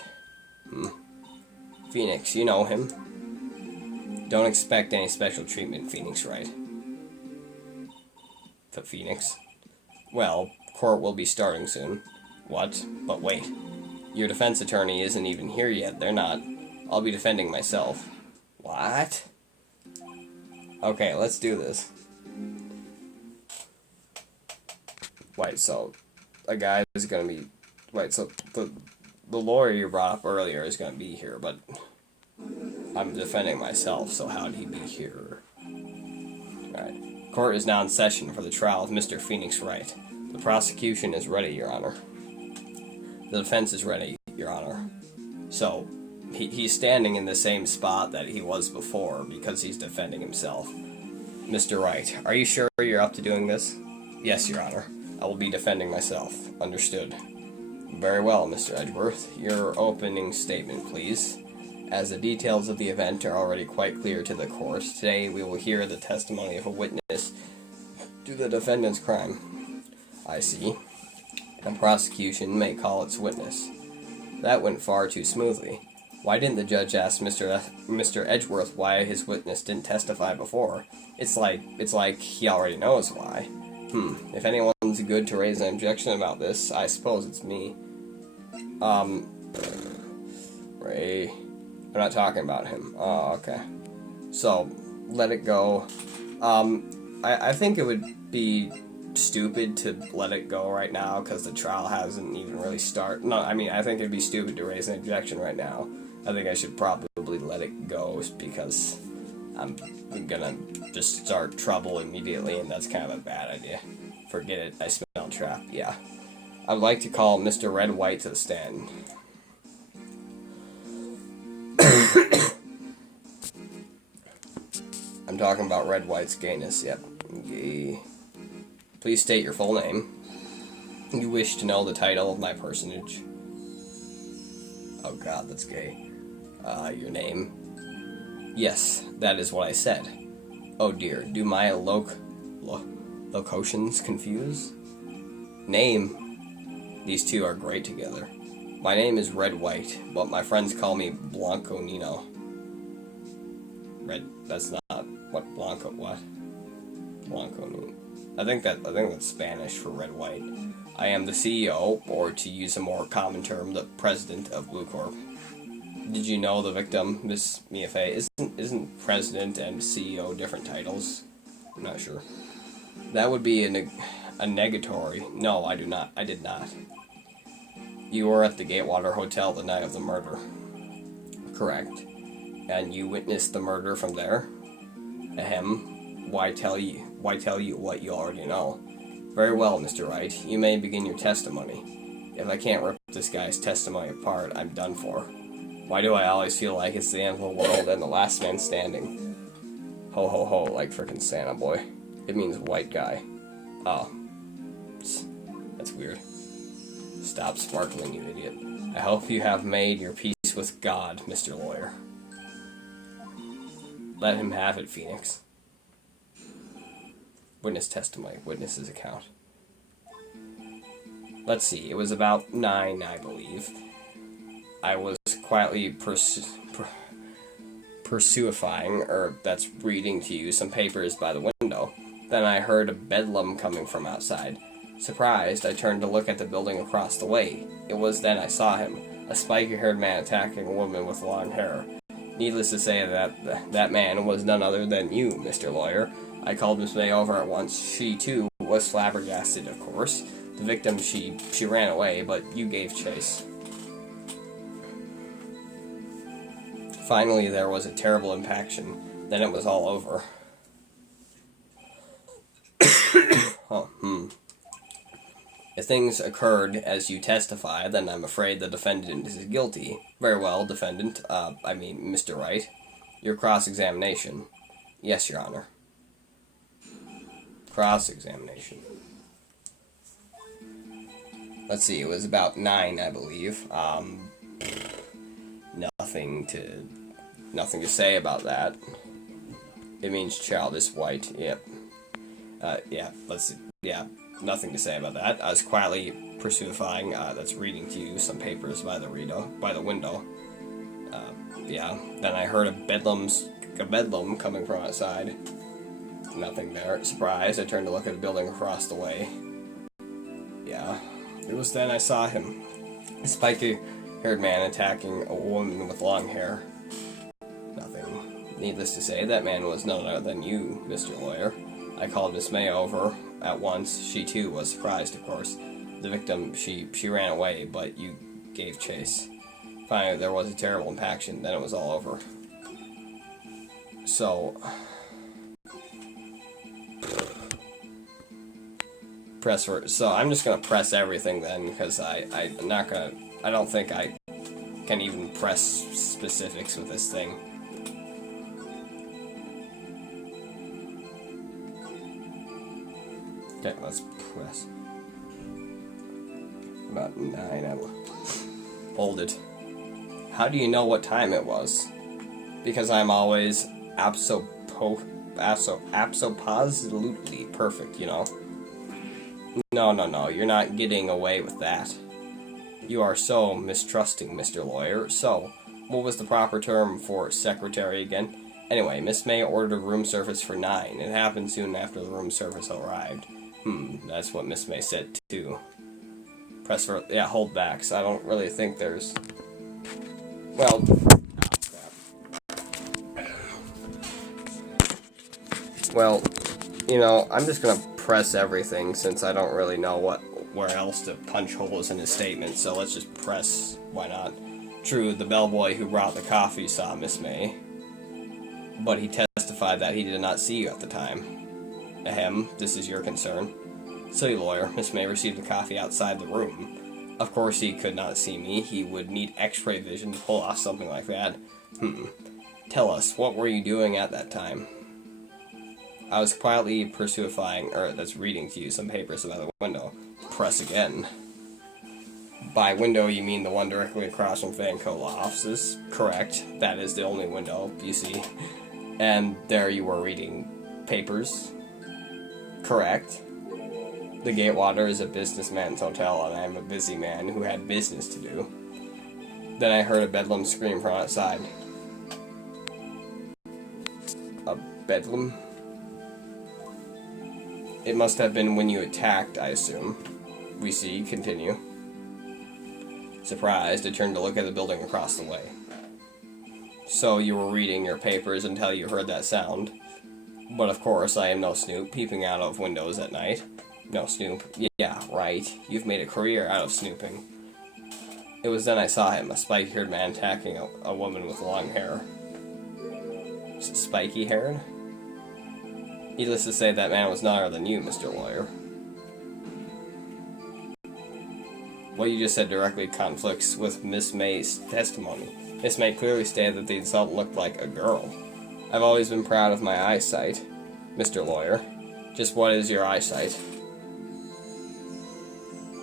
Phoenix, you know him. Don't expect any special treatment, Phoenix, right? The Phoenix? Well, court will be starting soon. What? But wait. Your defense attorney isn't even here yet. They're not. I'll be defending myself. What? Okay, let's do this. Wait, so a guy is gonna be... Wait, so the lawyer you brought up earlier is gonna be here, but I'm defending myself, so how'd he be here? Alright. Court is now in session for the trial of Mr. Phoenix Wright. The prosecution is ready, Your Honor. The defense is ready, Your Honor. So, he's standing in the same spot that he was before because he's defending himself. Mr. Wright, are you sure you're up to doing this? Yes, Your Honor. I will be defending myself. Understood. Very well, Mr. Edgeworth. Your opening statement, please. As the details of the event are already quite clear to the court, today we will hear the testimony of a witness to the defendant's crime. I see. The prosecution may call its witness. That went far too smoothly. Why didn't the judge ask Mr. Edgeworth why his witness didn't testify before? It's like he already knows why. If anyone's good to raise an objection about this, I suppose it's me. Ray. I'm not talking about him. Oh, okay. So, let it go. I think it would be stupid to let it go right now because the trial hasn't even really started. No, I mean, I think it'd be stupid to raise an objection right now. I think I should probably let it go because I'm gonna just start trouble immediately, and that's kind of a bad idea. Forget it. I smell trap. Yeah. I'd like to call Mr. Red White to the stand. I'm talking about Red White's gayness. Yep. Gay. Please state your full name. You wish to know the title of my personage. Oh god, that's gay. Your name? Yes, that is what I said. Oh dear, do my locutions confuse? Name? These two are great together. My name is Red White, but my friends call me Blanco Nino. Red, that's not what Blanco, what? Blanco Nino. I think that's Spanish for Red White. I am the CEO, or to use a more common term, the president of Blue Corp. Did you know the victim, Miss Mia Fey, isn't president and CEO different titles? I'm not sure. That would be a negatory. No, I do not. I did not. You were at the Gatewater Hotel the night of the murder. Correct. And you witnessed the murder from there? Ahem. Why tell you what you already know? Very well, Mr. Wright. You may begin your testimony. If I can't rip this guy's testimony apart, I'm done for. Why do I always feel like it's the end of the world and the last man standing? Ho ho ho, like frickin' Santa boy. It means white guy. Oh. That's weird. Stop sparkling, you idiot. I hope you have made your peace with God, Mr. Lawyer. Let him have it, Phoenix. Witness testimony. Witness's account. Let's see. It was about 9, I believe. I was quietly pursuifying, or that's reading to you, some papers by the window. Then I heard a bedlam coming from outside. Surprised, I turned to look at the building across the way. It was then I saw him, a spiky-haired man attacking a woman with long hair. Needless to say that man was none other than you, Mr. Lawyer. I called Miss May over at once. She, too, was flabbergasted, of course. The victim, she ran away, but you gave chase. Finally, there was a terrible impaction. Then it was all over. If things occurred as you testify, then I'm afraid the defendant is guilty. Very well, defendant. Mr. Wright. Your cross-examination. Yes, Your Honor. Cross-examination. Let's see, it was about 9, I believe. Nothing to say about that. It means child is white. Yep. Nothing to say about that. I was quietly pursuing, that's reading to you some papers by the window. Then I heard a bedlam coming from outside. Nothing there. Surprised, I turned to look at a building across the way. Yeah. It was then I saw him. A spiky-haired man attacking a woman with long hair. Nothing. Needless to say, that man was none other than you, Mr. Lawyer. I called Miss May over at once. She, too, was surprised, of course. The victim, she ran away, but you gave chase. Finally, there was a terrible impaction. Then it was all over. So... So I'm just gonna press everything then, because I'm not gonna... I don't think I can even press specifics with this thing. Okay, let's press. About 9, I will hold it. How do you know what time it was? Because I'm always absolutely perfect, you know? No, you're not getting away with that. You are so mistrusting, Mr. Lawyer. So, what was the proper term for secretary again? Anyway, Miss May ordered a room service for 9. It happened soon after the room service arrived. That's what Miss May said too. Press for... Yeah, hold back, so I don't really think there's... Well... Well, you know, I'm just gonna press everything since I don't really know where else to punch holes in his statement, so let's just press. Why not? True, the bellboy who brought the coffee saw Miss May, but he testified that he did not see you at the time. Ahem, this is your concern. Silly lawyer, Miss May received the coffee outside the room. Of course he could not see me. He would need x-ray vision to pull off something like that. Tell us, what were you doing at that time? I was quietly reading to you some papers about the window. Press again. By window, you mean the one directly across from Van Co. law offices? Correct. That is the only window, you see. And there you were reading papers? Correct. The Gatewater is a businessman's hotel, and I am a busy man who had business to do. Then I heard a bedlam scream from outside. A bedlam? It must have been when you attacked, I assume. We see. Continue. Surprised, I turned to look at the building across the way. So you were reading your papers until you heard that sound. But of course, I am no snoop, peeping out of windows at night. No snoop. Yeah, right. You've made a career out of snooping. It was then I saw him, a spiky-haired man attacking a woman with long hair. Spiky-haired? Needless to say, that man was none other than you, Mr. Lawyer. What you just said directly conflicts with Miss May's testimony. Miss May clearly stated that the assault looked like a girl. I've always been proud of my eyesight, Mr. Lawyer. Just what is your eyesight?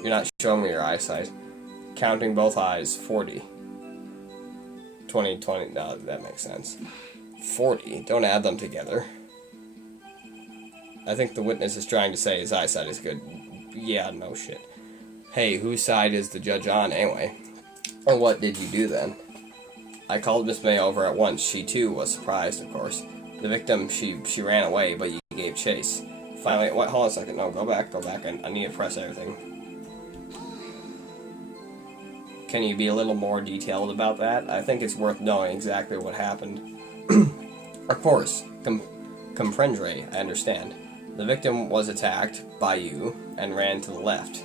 You're not showing me your eyesight. Counting both eyes, 40. 20, no, that makes sense. 40, don't add them together. I think the witness is trying to say his eyesight is good. Yeah, no shit. Hey, whose side is the judge on, anyway? And what did you do then? I called Miss May over at once. She, too, was surprised, of course. The victim, she ran away, but you gave chase. Finally, what? Hold on a second. No, go back. I need to press everything. Can you be a little more detailed about that? I think it's worth knowing exactly what happened. Of course, comprendre, I understand. The victim was attacked by you and ran to the left.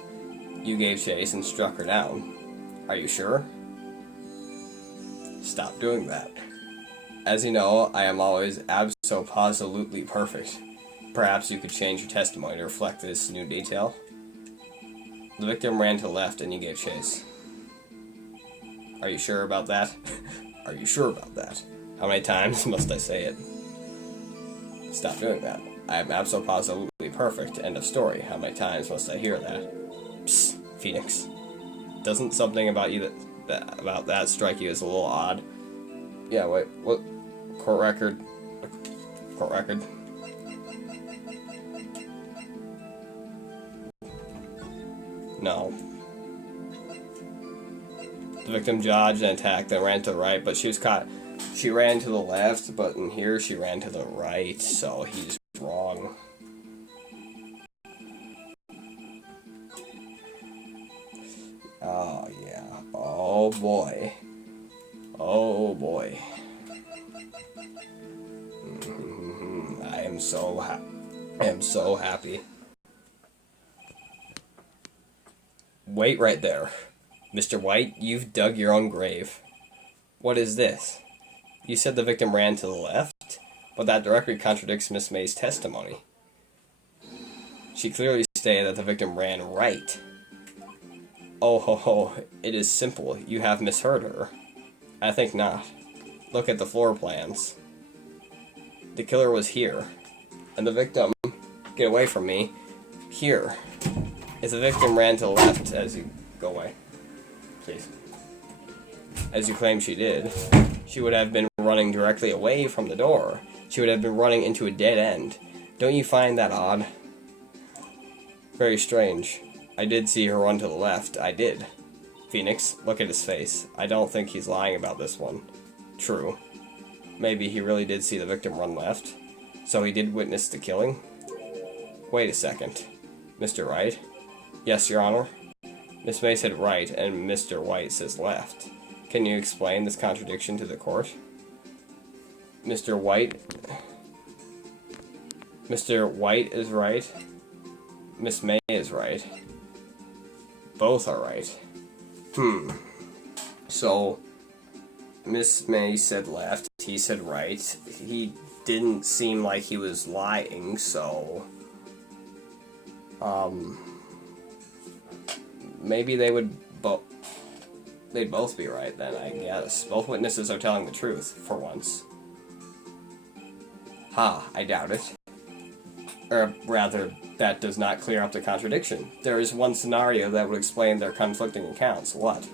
You gave chase and struck her down. Are you sure? Stop doing that. As you know, I am always abso-positively perfect. Perhaps you could change your testimony to reflect this new detail. The victim ran to the left and you gave chase. Are you sure about that? Are you sure about that? How many times must I say it? Stop doing that. I am abso-positively perfect. End of story. How many times must I hear that? Psst, Phoenix. Doesn't something about you that strike you as a little odd? Yeah, wait, what? Court record. Court record. No. The victim dodged and attacked, then ran to the right, but she was caught. She ran to the left, but in here she ran to the right, so he's wrong. Oh, yeah. Oh, boy. Oh, boy. I am so happy. Wait right there. Mr. White, you've dug your own grave. What is this? You said the victim ran to the left, but that directly contradicts Miss May's testimony. She clearly stated that the victim ran right. Oh ho ho, it is simple. You have misheard her. I think not. Look at the floor plans. The killer was here, and the victim, get away from me, here. If the victim ran to the left, as you go away, please, as you claim she did, she would have been running directly away from the door. She would have been running into a dead end. Don't you find that odd? Very strange. I did see her run to the left. I did. Phoenix, look at his face. I don't think he's lying about this one. True. Maybe he really did see the victim run left. So he did witness the killing? Wait a second. Mr. Wright? Yes, Your Honor? Miss May said right, and Mr. White says left. Can you explain this contradiction to the court? Mr. White is right. Miss May is right. Both are right. So, Miss May said left, he said right. He didn't seem like he was lying, so... maybe they'd both be right then, I guess. Both witnesses are telling the truth, for once. I doubt it. Or rather, that does not clear up the contradiction. There is one scenario that would explain their conflicting accounts. What?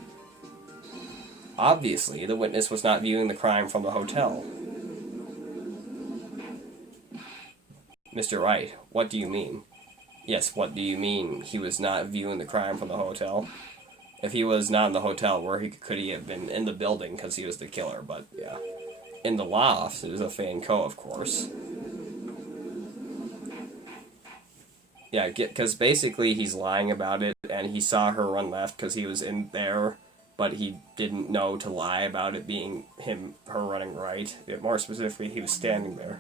Obviously, the witness was not viewing the crime from the hotel. Mr. Wright, what do you mean? Yes, what do you mean he was not viewing the crime from the hotel? If he was not in the hotel, where could he have been? In the building, because he was the killer, but yeah. In the loft, it was a Fan Co, of course. Yeah, because basically he's lying about it, and he saw her run left because he was in there, but he didn't know to lie about it being her running right. More specifically, he was standing there.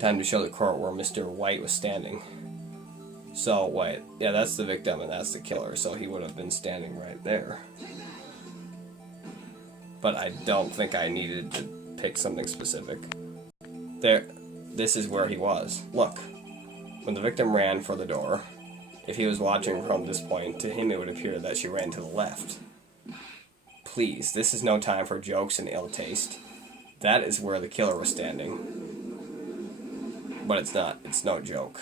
Time to show the court where Mr. White was standing. So, wait, yeah, that's the victim and that's the killer, so he would have been standing right there. But I don't think I needed to pick something specific. There, this is where he was. Look. When the victim ran for the door, if he was watching from this point, to him it would appear that she ran to the left. Please, this is no time for jokes and ill taste. That is where the killer was standing. But it's not. It's no joke.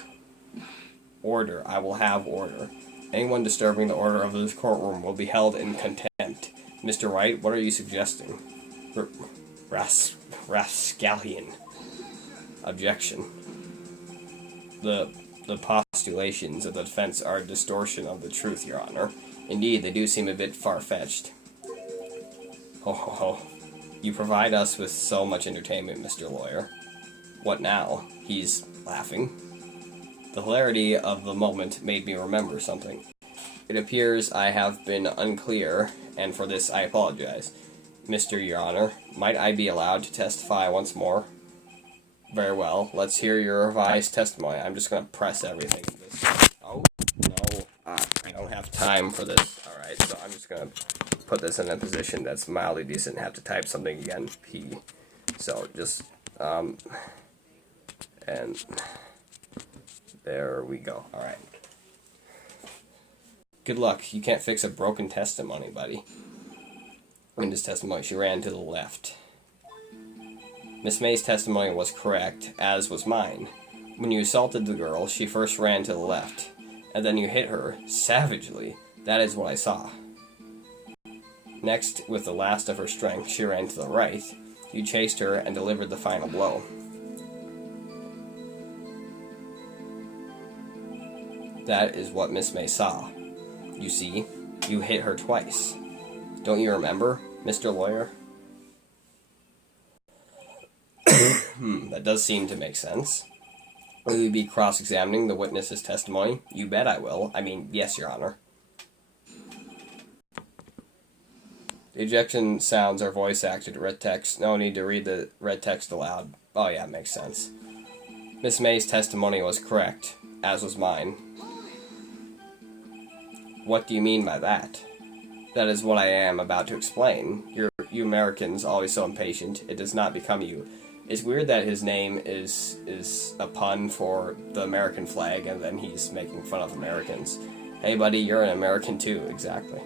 Order. I will have order. Anyone disturbing the order of this courtroom will be held in contempt. Mr. Wright, what are you suggesting? Rascallion. Objection. The postulations of the defense are a distortion of the truth, Your Honor. Indeed, they do seem a bit far-fetched. Ho ho ho. You provide us with so much entertainment, Mr. Lawyer. What now? He's laughing. The hilarity of the moment made me remember something. It appears I have been unclear, and for this I apologize. Mr. Your Honor, might I be allowed to testify once more? Very well. Let's hear your revised testimony. I'm just going to press everything. Oh, no. I don't have time for this. Alright, so I'm just going to put this in a position that's mildly decent and have to type something again. P. So, just, and there we go. Alright. Good luck. You can't fix a broken testimony, buddy. In this testimony, she ran to the left. Miss May's testimony was correct, as was mine. When you assaulted the girl, she first ran to the left, and then you hit her, savagely. That is what I saw. Next, with the last of her strength, she ran to the right. You chased her and delivered the final blow. That is what Miss May saw. You see, you hit her twice. Don't you remember, Mr. Lawyer? That does seem to make sense. Will you be cross-examining the witness's testimony? You bet I will. I mean, yes, Your Honor. The ejection sounds are voice-acted. Red text. No need to read the red text aloud. Oh yeah, makes sense. Miss May's testimony was correct, as was mine. What do you mean by that? That is what I am about to explain. You Americans always so impatient. It does not become you. It's weird that his name is a pun for the American flag, and then he's making fun of Americans. Hey, buddy, you're an American too. Exactly.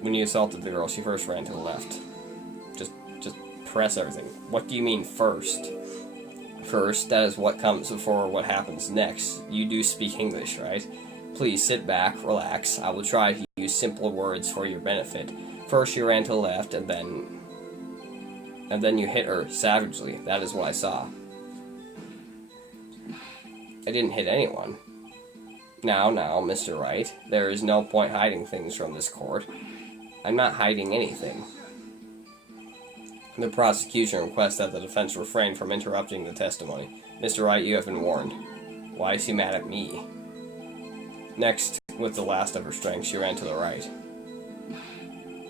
When you assaulted the girl, she first ran to the left. Just press everything. What do you mean first? First, that is what comes before what happens next. You do speak English, right? Please sit back, relax. I will try to use simple words for your benefit. First, you ran to the left, and then you hit her savagely. That is what I saw. I didn't hit anyone. Now, Mr. Wright, there is no point hiding things from this court. I'm not hiding anything. The prosecution requests that the defense refrain from interrupting the testimony. Mr. Wright, you have been warned. Why is he mad at me? Next, with the last of her strength, she ran to the right.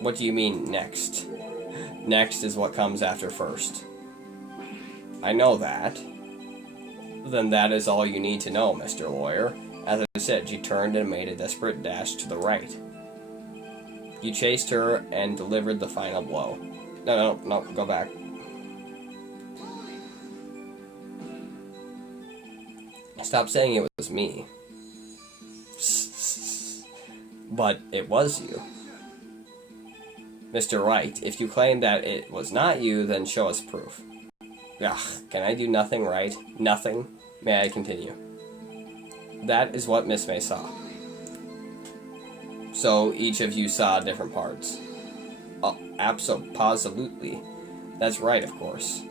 What do you mean, next? Next is what comes after first. I know that. Then that is all you need to know, Mr. Lawyer. As I said, she turned and made a desperate dash to the right. You chased her and delivered the final blow. No, go back. Stop saying it was me. But it was you. Mr. Wright, if you claim that it was not you, then show us proof. Ugh, can I do nothing right? Nothing? May I continue? That is what Miss May saw. So, each of you saw different parts. Oh, absolutely. That's right, of course.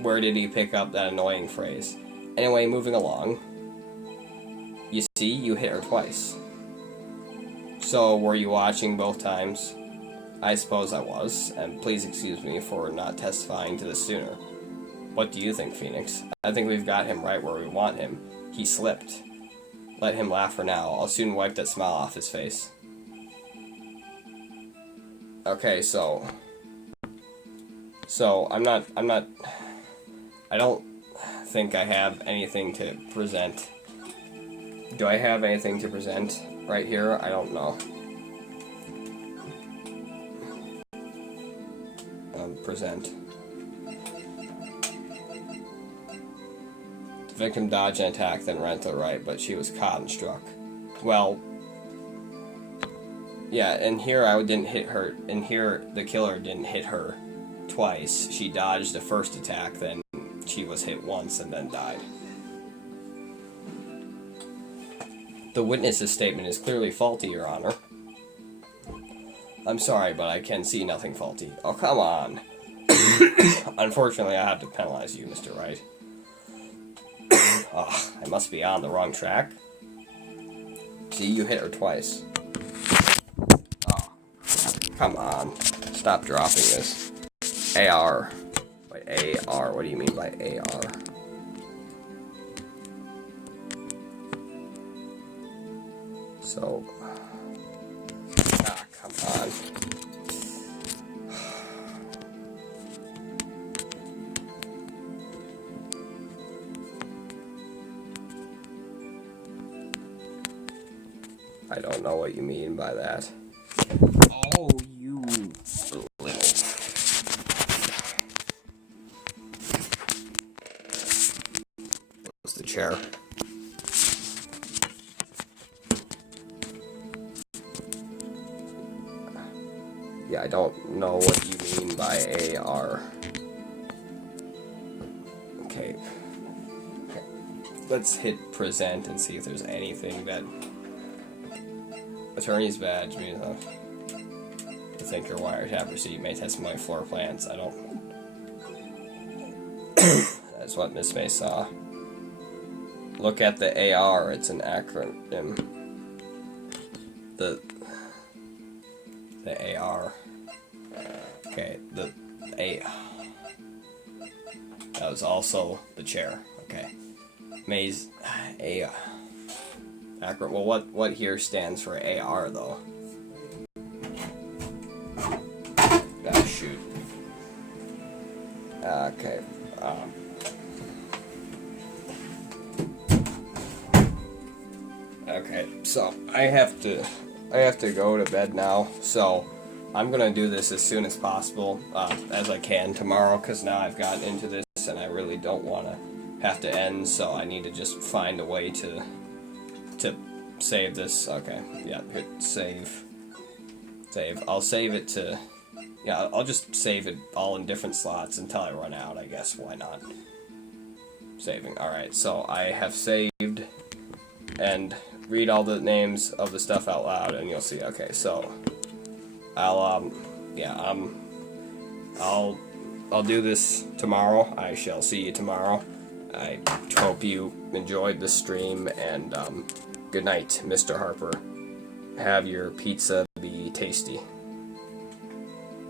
Where did he pick up that annoying phrase? Anyway, moving along. You see, you hit her twice. So, were you watching both times? I suppose I was, and please excuse me for not testifying to this sooner. What do you think, Phoenix? I think we've got him right where we want him. He slipped. Let him laugh for now. I'll soon wipe that smile off his face. Okay, so I don't think I have anything to present. Do I have anything to present right here? I don't know. Present. The victim dodged an attack, then ran to the right, but she was caught and struck. Well, yeah, and here I didn't hit her, and here the killer didn't hit her twice. She dodged the first attack, then she was hit once, and then died. The witness's statement is clearly faulty, Your Honor. I'm sorry, but I can see nothing faulty. Oh, come on. Unfortunately, I have to penalize you, Mr. Wright. Oh, I must be on the wrong track. See, you hit her twice. Oh, come on. Stop dropping this. AR. Wait, AR. What do you mean by AR? So, come on. I don't know what you mean by that. Oh, you little... What's the chair? Yeah, I don't know what you mean by AR. Okay. Let's hit present and see if there's anything that... Attorney's badge means the thinker wiretap receipt may testify floor plans. I don't... That's what Miss May saw. Look at the AR, it's an acronym. The AR. Okay, the A. That was also the chair. Okay. May's A. Acronym. Well, what here stands for AR though? Ah, shoot. Okay. Okay, so I have to go to bed now, so I'm gonna do this as soon as possible, as I can tomorrow, because now I've gotten into this and I really don't want to have to end, so I need to just find a way to save this. Okay, yeah, hit save. I'll save it to, yeah, I'll just save it all in different slots until I run out, I guess. Why not? Saving. Alright, so I have saved, and read all the names of the stuff out loud and you'll see. Okay, so I'll do this tomorrow. I shall see you tomorrow. I hope you enjoyed the stream, and good night, Mr. Harper. Have your pizza be tasty.